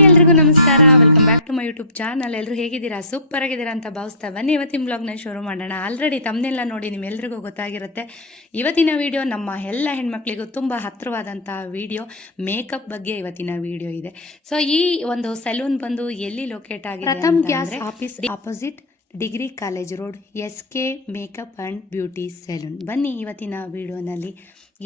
Hi ಎಲ್ರಿಗೂ ನಮಸ್ಕಾರ, welcome back to my YouTube channel. ಎಲ್ಲರೂ ಹೇಗಿದ್ದೀರಾ? ಸೂಪರ್ ಆಗಿದ್ದೀರಾ ಅಂತ ಭಾವಿಸ್ತಾ ಬನ್ನಿ ಇವತ್ತಿನ ಬ್ಲಾಗ್ನ ಶುರು ಮಾಡೋಣ. ಆಲ್ರೆಡಿ ತಮ್ಮನೆಲ್ಲ ನೋಡಿ ನಿಮ್ಮೆಲ್ರಿಗೂ ಗೊತ್ತಾಗಿರುತ್ತೆ. ಇವತ್ತಿನ ವಿಡಿಯೋ ನಮ್ಮ ಎಲ್ಲ ಹೆಣ್ಮಕ್ಳಿಗೂ ತುಂಬ ಹತ್ತಿರವಾದಂಥ ವಿಡಿಯೋ, ಮೇಕಪ್ ಬಗ್ಗೆ ಇವತ್ತಿನ ವಿಡಿಯೋ ಇದೆ. ಸೊ ಈ ಒಂದು ಸಲೂನ್ ಬಂದು ಎಲ್ಲಿ ಲೊಕೇಟ್ ಆಗಿದೆ? Pratham gas office opposite degree college road, SK makeup and beauty salon. ಬನ್ನಿ ಇವತ್ತಿನ ವಿಡಿಯೋನಲ್ಲಿ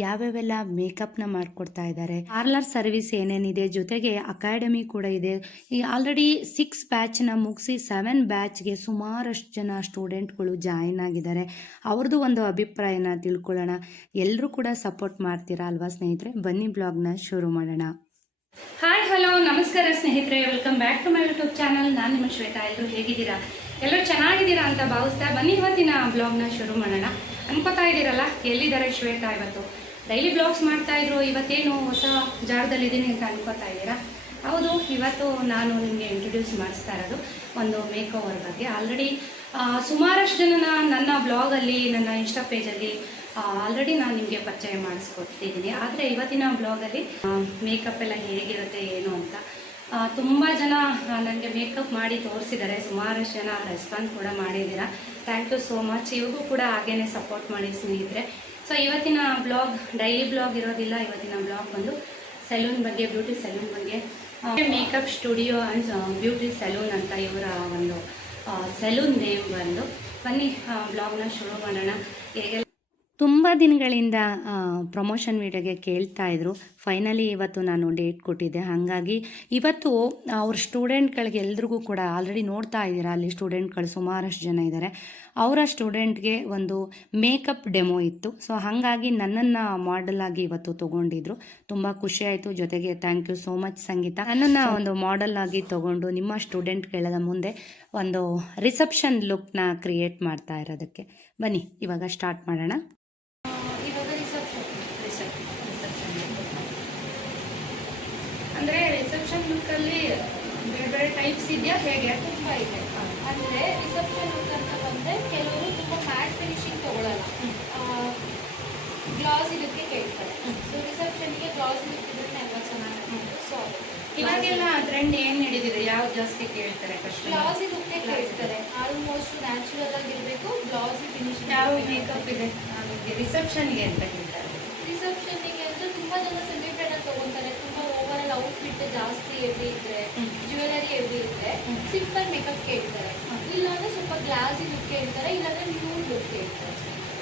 ಯಾವ್ಯಾವೆಲ್ಲ ಮೇಕಪ್ನ ಮಾಡಿಕೊಡ್ತಾ ಇದ್ದಾರೆ, ಪಾರ್ಲರ್ ಸರ್ವಿಸ್ ಏನೇನಿದೆ, ಜೊತೆಗೆ ಅಕಾಡೆಮಿ ಕೂಡ ಇದೆ. ಈ ಆಲ್ರೆಡಿ 6 ಬ್ಯಾಚ್ನ ಮುಗಿಸಿ 7 ಬ್ಯಾಚ್ಗೆ ಸುಮಾರಷ್ಟು ಜನ ಸ್ಟೂಡೆಂಟ್ಗಳು ಜಾಯಿನ್ ಆಗಿದ್ದಾರೆ. ಅವ್ರದ್ದು ಒಂದು ಅಭಿಪ್ರಾಯನ ತಿಳ್ಕೊಳ್ಳೋಣ. ಎಲ್ಲರೂ ಕೂಡ ಸಪೋರ್ಟ್ ಮಾಡ್ತೀರಾ ಅಲ್ವಾ ಸ್ನೇಹಿತರೆ? ಬನ್ನಿ ಬ್ಲಾಗ್ನ ಶುರು ಮಾಡೋಣ. ಹಾಯ್ ಹಲೋ ನಮಸ್ಕಾರ ಸ್ನೇಹಿತರೆ, welcome back to my YouTube channel. ನಾನು ನಿಮ್ಮ ಶ್ವೇತಾ. ಎಲ್ಲರೂ ಹೇಗಿದ್ದೀರಾ? ಎಲ್ಲರೂ ಚೆನ್ನಾಗಿದ್ದೀರಾ ಅಂತ ಭಾವಿಸ್ತಾ ಬನ್ನಿ ಇವತ್ತಿನ ಬ್ಲಾಗ್ನ ಶುರು ಮಾಡೋಣ. ಅನ್ಕೋತಾ ಇದ್ದೀರಲ್ಲ ಎಲ್ಲಿದ್ದಾರೆ ಶ್ವೇತಾ? ಇವತ್ತು ಡೈಲಿ ಬ್ಲಾಗ್ಸ್ ಮಾಡ್ತಾ ಇದ್ರು, ಇವತ್ತೇನು ಹೊಸ ಜಾಗದಲ್ಲಿದ್ದೀನಿ ಅಂತ ಅನ್ಕೋತಾ ಇದ್ದೀರಾ? ಹೌದು, ಇವತ್ತು ನಾನು ನಿಮಗೆ ಇಂಟ್ರೊಡ್ಯೂಸ್ ಮಾಡಿಸ್ತಾ ಇರೋದು ಒಂದು ಮೇಕ್ ಓವರ್ ಬಗ್ಗೆ. ಆಲ್ರೆಡಿ ಸುಮಾರಷ್ಟು ಜನ ನನ್ನ ಬ್ಲಾಗಲ್ಲಿ, ನನ್ನ ಇನ್ಸ್ಟಾ ಪೇಜಲ್ಲಿ ಆಲ್ರೆಡಿ ನಾನು ನಿಮಗೆ ಪರಿಚಯ ಮಾಡಿಸ್ಕೊಟ್ಟಿದ್ದೀನಿ. ಆದರೆ ಇವತ್ತಿನ ಬ್ಲಾಗಲ್ಲಿ ಮೇಕಪ್ ಎಲ್ಲ ಹೇಗಿರುತ್ತೆ ಏನು ಅಂತ ತುಂಬ ಜನ ನನಗೆ ಮೇಕಪ್ ಮಾಡಿ ತೋರಿಸಿದ್ದಾರೆ. ಸುಮಾರಷ್ಟು ಜನ ರೆಸ್ಪಾನ್ಸ್ ಕೂಡ ಮಾಡಿದ್ದೀರಾ. Thank you so much. ಇವಾಗೂ ಕೂಡ ಹಾಗೇ ಸಪೋರ್ಟ್ ಮಾಡಿ ಸ್ನೇಹಿತರೆ. ಸೊ ಇವತ್ತಿನ ಬ್ಲಾಗ್ ಡೈಲಿ ಬ್ಲಾಗ್ ಇರೋದಿಲ್ಲ. ಇವತ್ತಿನ ಬ್ಲಾಗ್ ಬಂದು ಸೆಲೂನ್ ಬಗ್ಗೆ, ಬ್ಯೂಟಿ ಸೆಲೂನ್ ಬಗ್ಗೆ, makeup studio and beauty salon ಅಂತ ಇವರ ಒಂದು ಸೆಲೂನ್ ನೇಮ್ ಬಂದು. ಬನ್ನಿ ಬ್ಲಾಗ್ನ ಶುರು ಮಾಡೋಣ. ಹೇಗೆ ತುಂಬ ದಿನಗಳಿಂದ ಪ್ರಮೋಷನ್ ವೀಡಿಯೋಗೆ ಕೇಳ್ತಾ ಇದ್ರು. ಫೈನಲಿ ಇವತ್ತು ನಾನು ಡೇಟ್ ಕೊಟ್ಟಿದ್ದೆ. ಹಾಗಾಗಿ ಇವತ್ತು ಅವ್ರ ಸ್ಟೂಡೆಂಟ್ಗಳಿಗೆ ಎಲ್ರಿಗೂ ಕೂಡ ಆಲ್ರೆಡಿ ನೋಡ್ತಾ ಇದ್ದೀರಾ, ಅಲ್ಲಿ ಸ್ಟೂಡೆಂಟ್ಗಳು ಸುಮಾರಷ್ಟು ಜನ ಇದ್ದಾರೆ. ಅವರ ಸ್ಟೂಡೆಂಟ್ಗೆ ಒಂದು ಮೇಕಪ್ ಡೆಮೋ ಇತ್ತು. ಸೊ ಹಾಗಾಗಿ ನನ್ನನ್ನು ಮಾಡೆಲ್ ಆಗಿ ಇವತ್ತು ತೊಗೊಂಡಿದ್ರು. ತುಂಬ ಖುಷಿ ಆಯಿತು. ಜೊತೆಗೆ ಥ್ಯಾಂಕ್ ಯು ಸೋ ಮಚ್ ಸಂಗೀತ, ನನ್ನನ್ನು ಒಂದು ಮಾಡೆಲ್ ಆಗಿ ತೊಗೊಂಡು ನಿಮ್ಮ ಸ್ಟೂಡೆಂಟ್ಗಳ ಮುಂದೆ ಒಂದು ರಿಸೆಪ್ಷನ್ ಲುಕ್ನ ಕ್ರಿಯೇಟ್ ಮಾಡ್ತಾ ಇರೋದಕ್ಕೆ. ಬನ್ನಿ ಇವಾಗ ಸ್ಟಾರ್ಟ್ ಮಾಡೋಣ. ಅಂದರೆ ರಿಸೆಪ್ಷನ್ ಲುಕ್ಕಲ್ಲಿ ಬೇರೆ ಬೇರೆ ಟೈಪ್ಸ್ ಇದೆಯಾ, ಹೇಗೆ? ತುಂಬ ಇದೆ. ಅಂದರೆ ರಿಸೆಪ್ಷನ್ ಲುಕ್ ಅಂತ ಬಂದರೆ ಕೆಲವರು ತುಂಬ ಮ್ಯಾಟ್ ಫಿನಿಶಿಂಗ್ ತೊಗೊಳ್ಳಲ್ಲ, ಗ್ಲಾಸ್ ಇದಕ್ಕೆ ಕೇಳ್ತಾರೆ. ಸೊ ರಿಸೆಪ್ಷನ್ಗೆ ಗ್ಲಾಸ್ ಲುಕ್ ಇದ್ರೆ ಎಲ್ಲ ಚೆನ್ನಾಗಿ. ಸೊ ಇವಾಗೆಲ್ಲ ಟ್ರೆಂಡ್ ಏನು ಹಿಡಿದಿದೆ? ಯಾವ್ದು ಜಾಸ್ತಿ ಕೇಳ್ತಾರೆ? ಗ್ಲಾಸಿ ಲುಕ್ಕೇ ಕೇಳ್ತಾರೆ. ಆಲ್ಮೋಸ್ಟ್ ನ್ಯಾಚುರಲ್ ಆಗಿರಬೇಕು, ಗ್ಲಾಸಿ ಫಿನಿಶಿಂಗ್. ಯಾವ ಮೇಕಪ್ ಇದೆ ರಿಸೆಪ್ಷನ್ಗೆ ಅಂತ ಕೇಳ್ತಾರೆ? ರಿಸೆಪ್ಷನ್ಗೆ ಅಂದರೆ ತುಂಬ ಜನ ಸೆಲೆಬ್ರೇಟ್ ಆಗಿ ತೊಗೊತಾರೆ. ತುಂಬ ಓವರ್ ಆಲ್ ಔಟ್ಫಿಟ್ ಜಾಸ್ತಿ ಹೆವಿ ಇದ್ದರೆ, ಜ್ಯುವೆಲರಿ ಹೆವಿ ಇದ್ದರೆ ಸಿಂಪಲ್ ಮೇಕಪ್ ಕೇಳ್ತಾರೆ. ಇಲ್ಲಾಂದರೆ ಸ್ವಲ್ಪ ಗ್ಲಾಸಿ ಲುಕ್ ಕೇಳ್ತಾರೆ, ಇಲ್ಲಾಂದರೆ ನ್ಯೂಡ್ ಲುಕ್ ಕೇಳ್ತಾರೆ.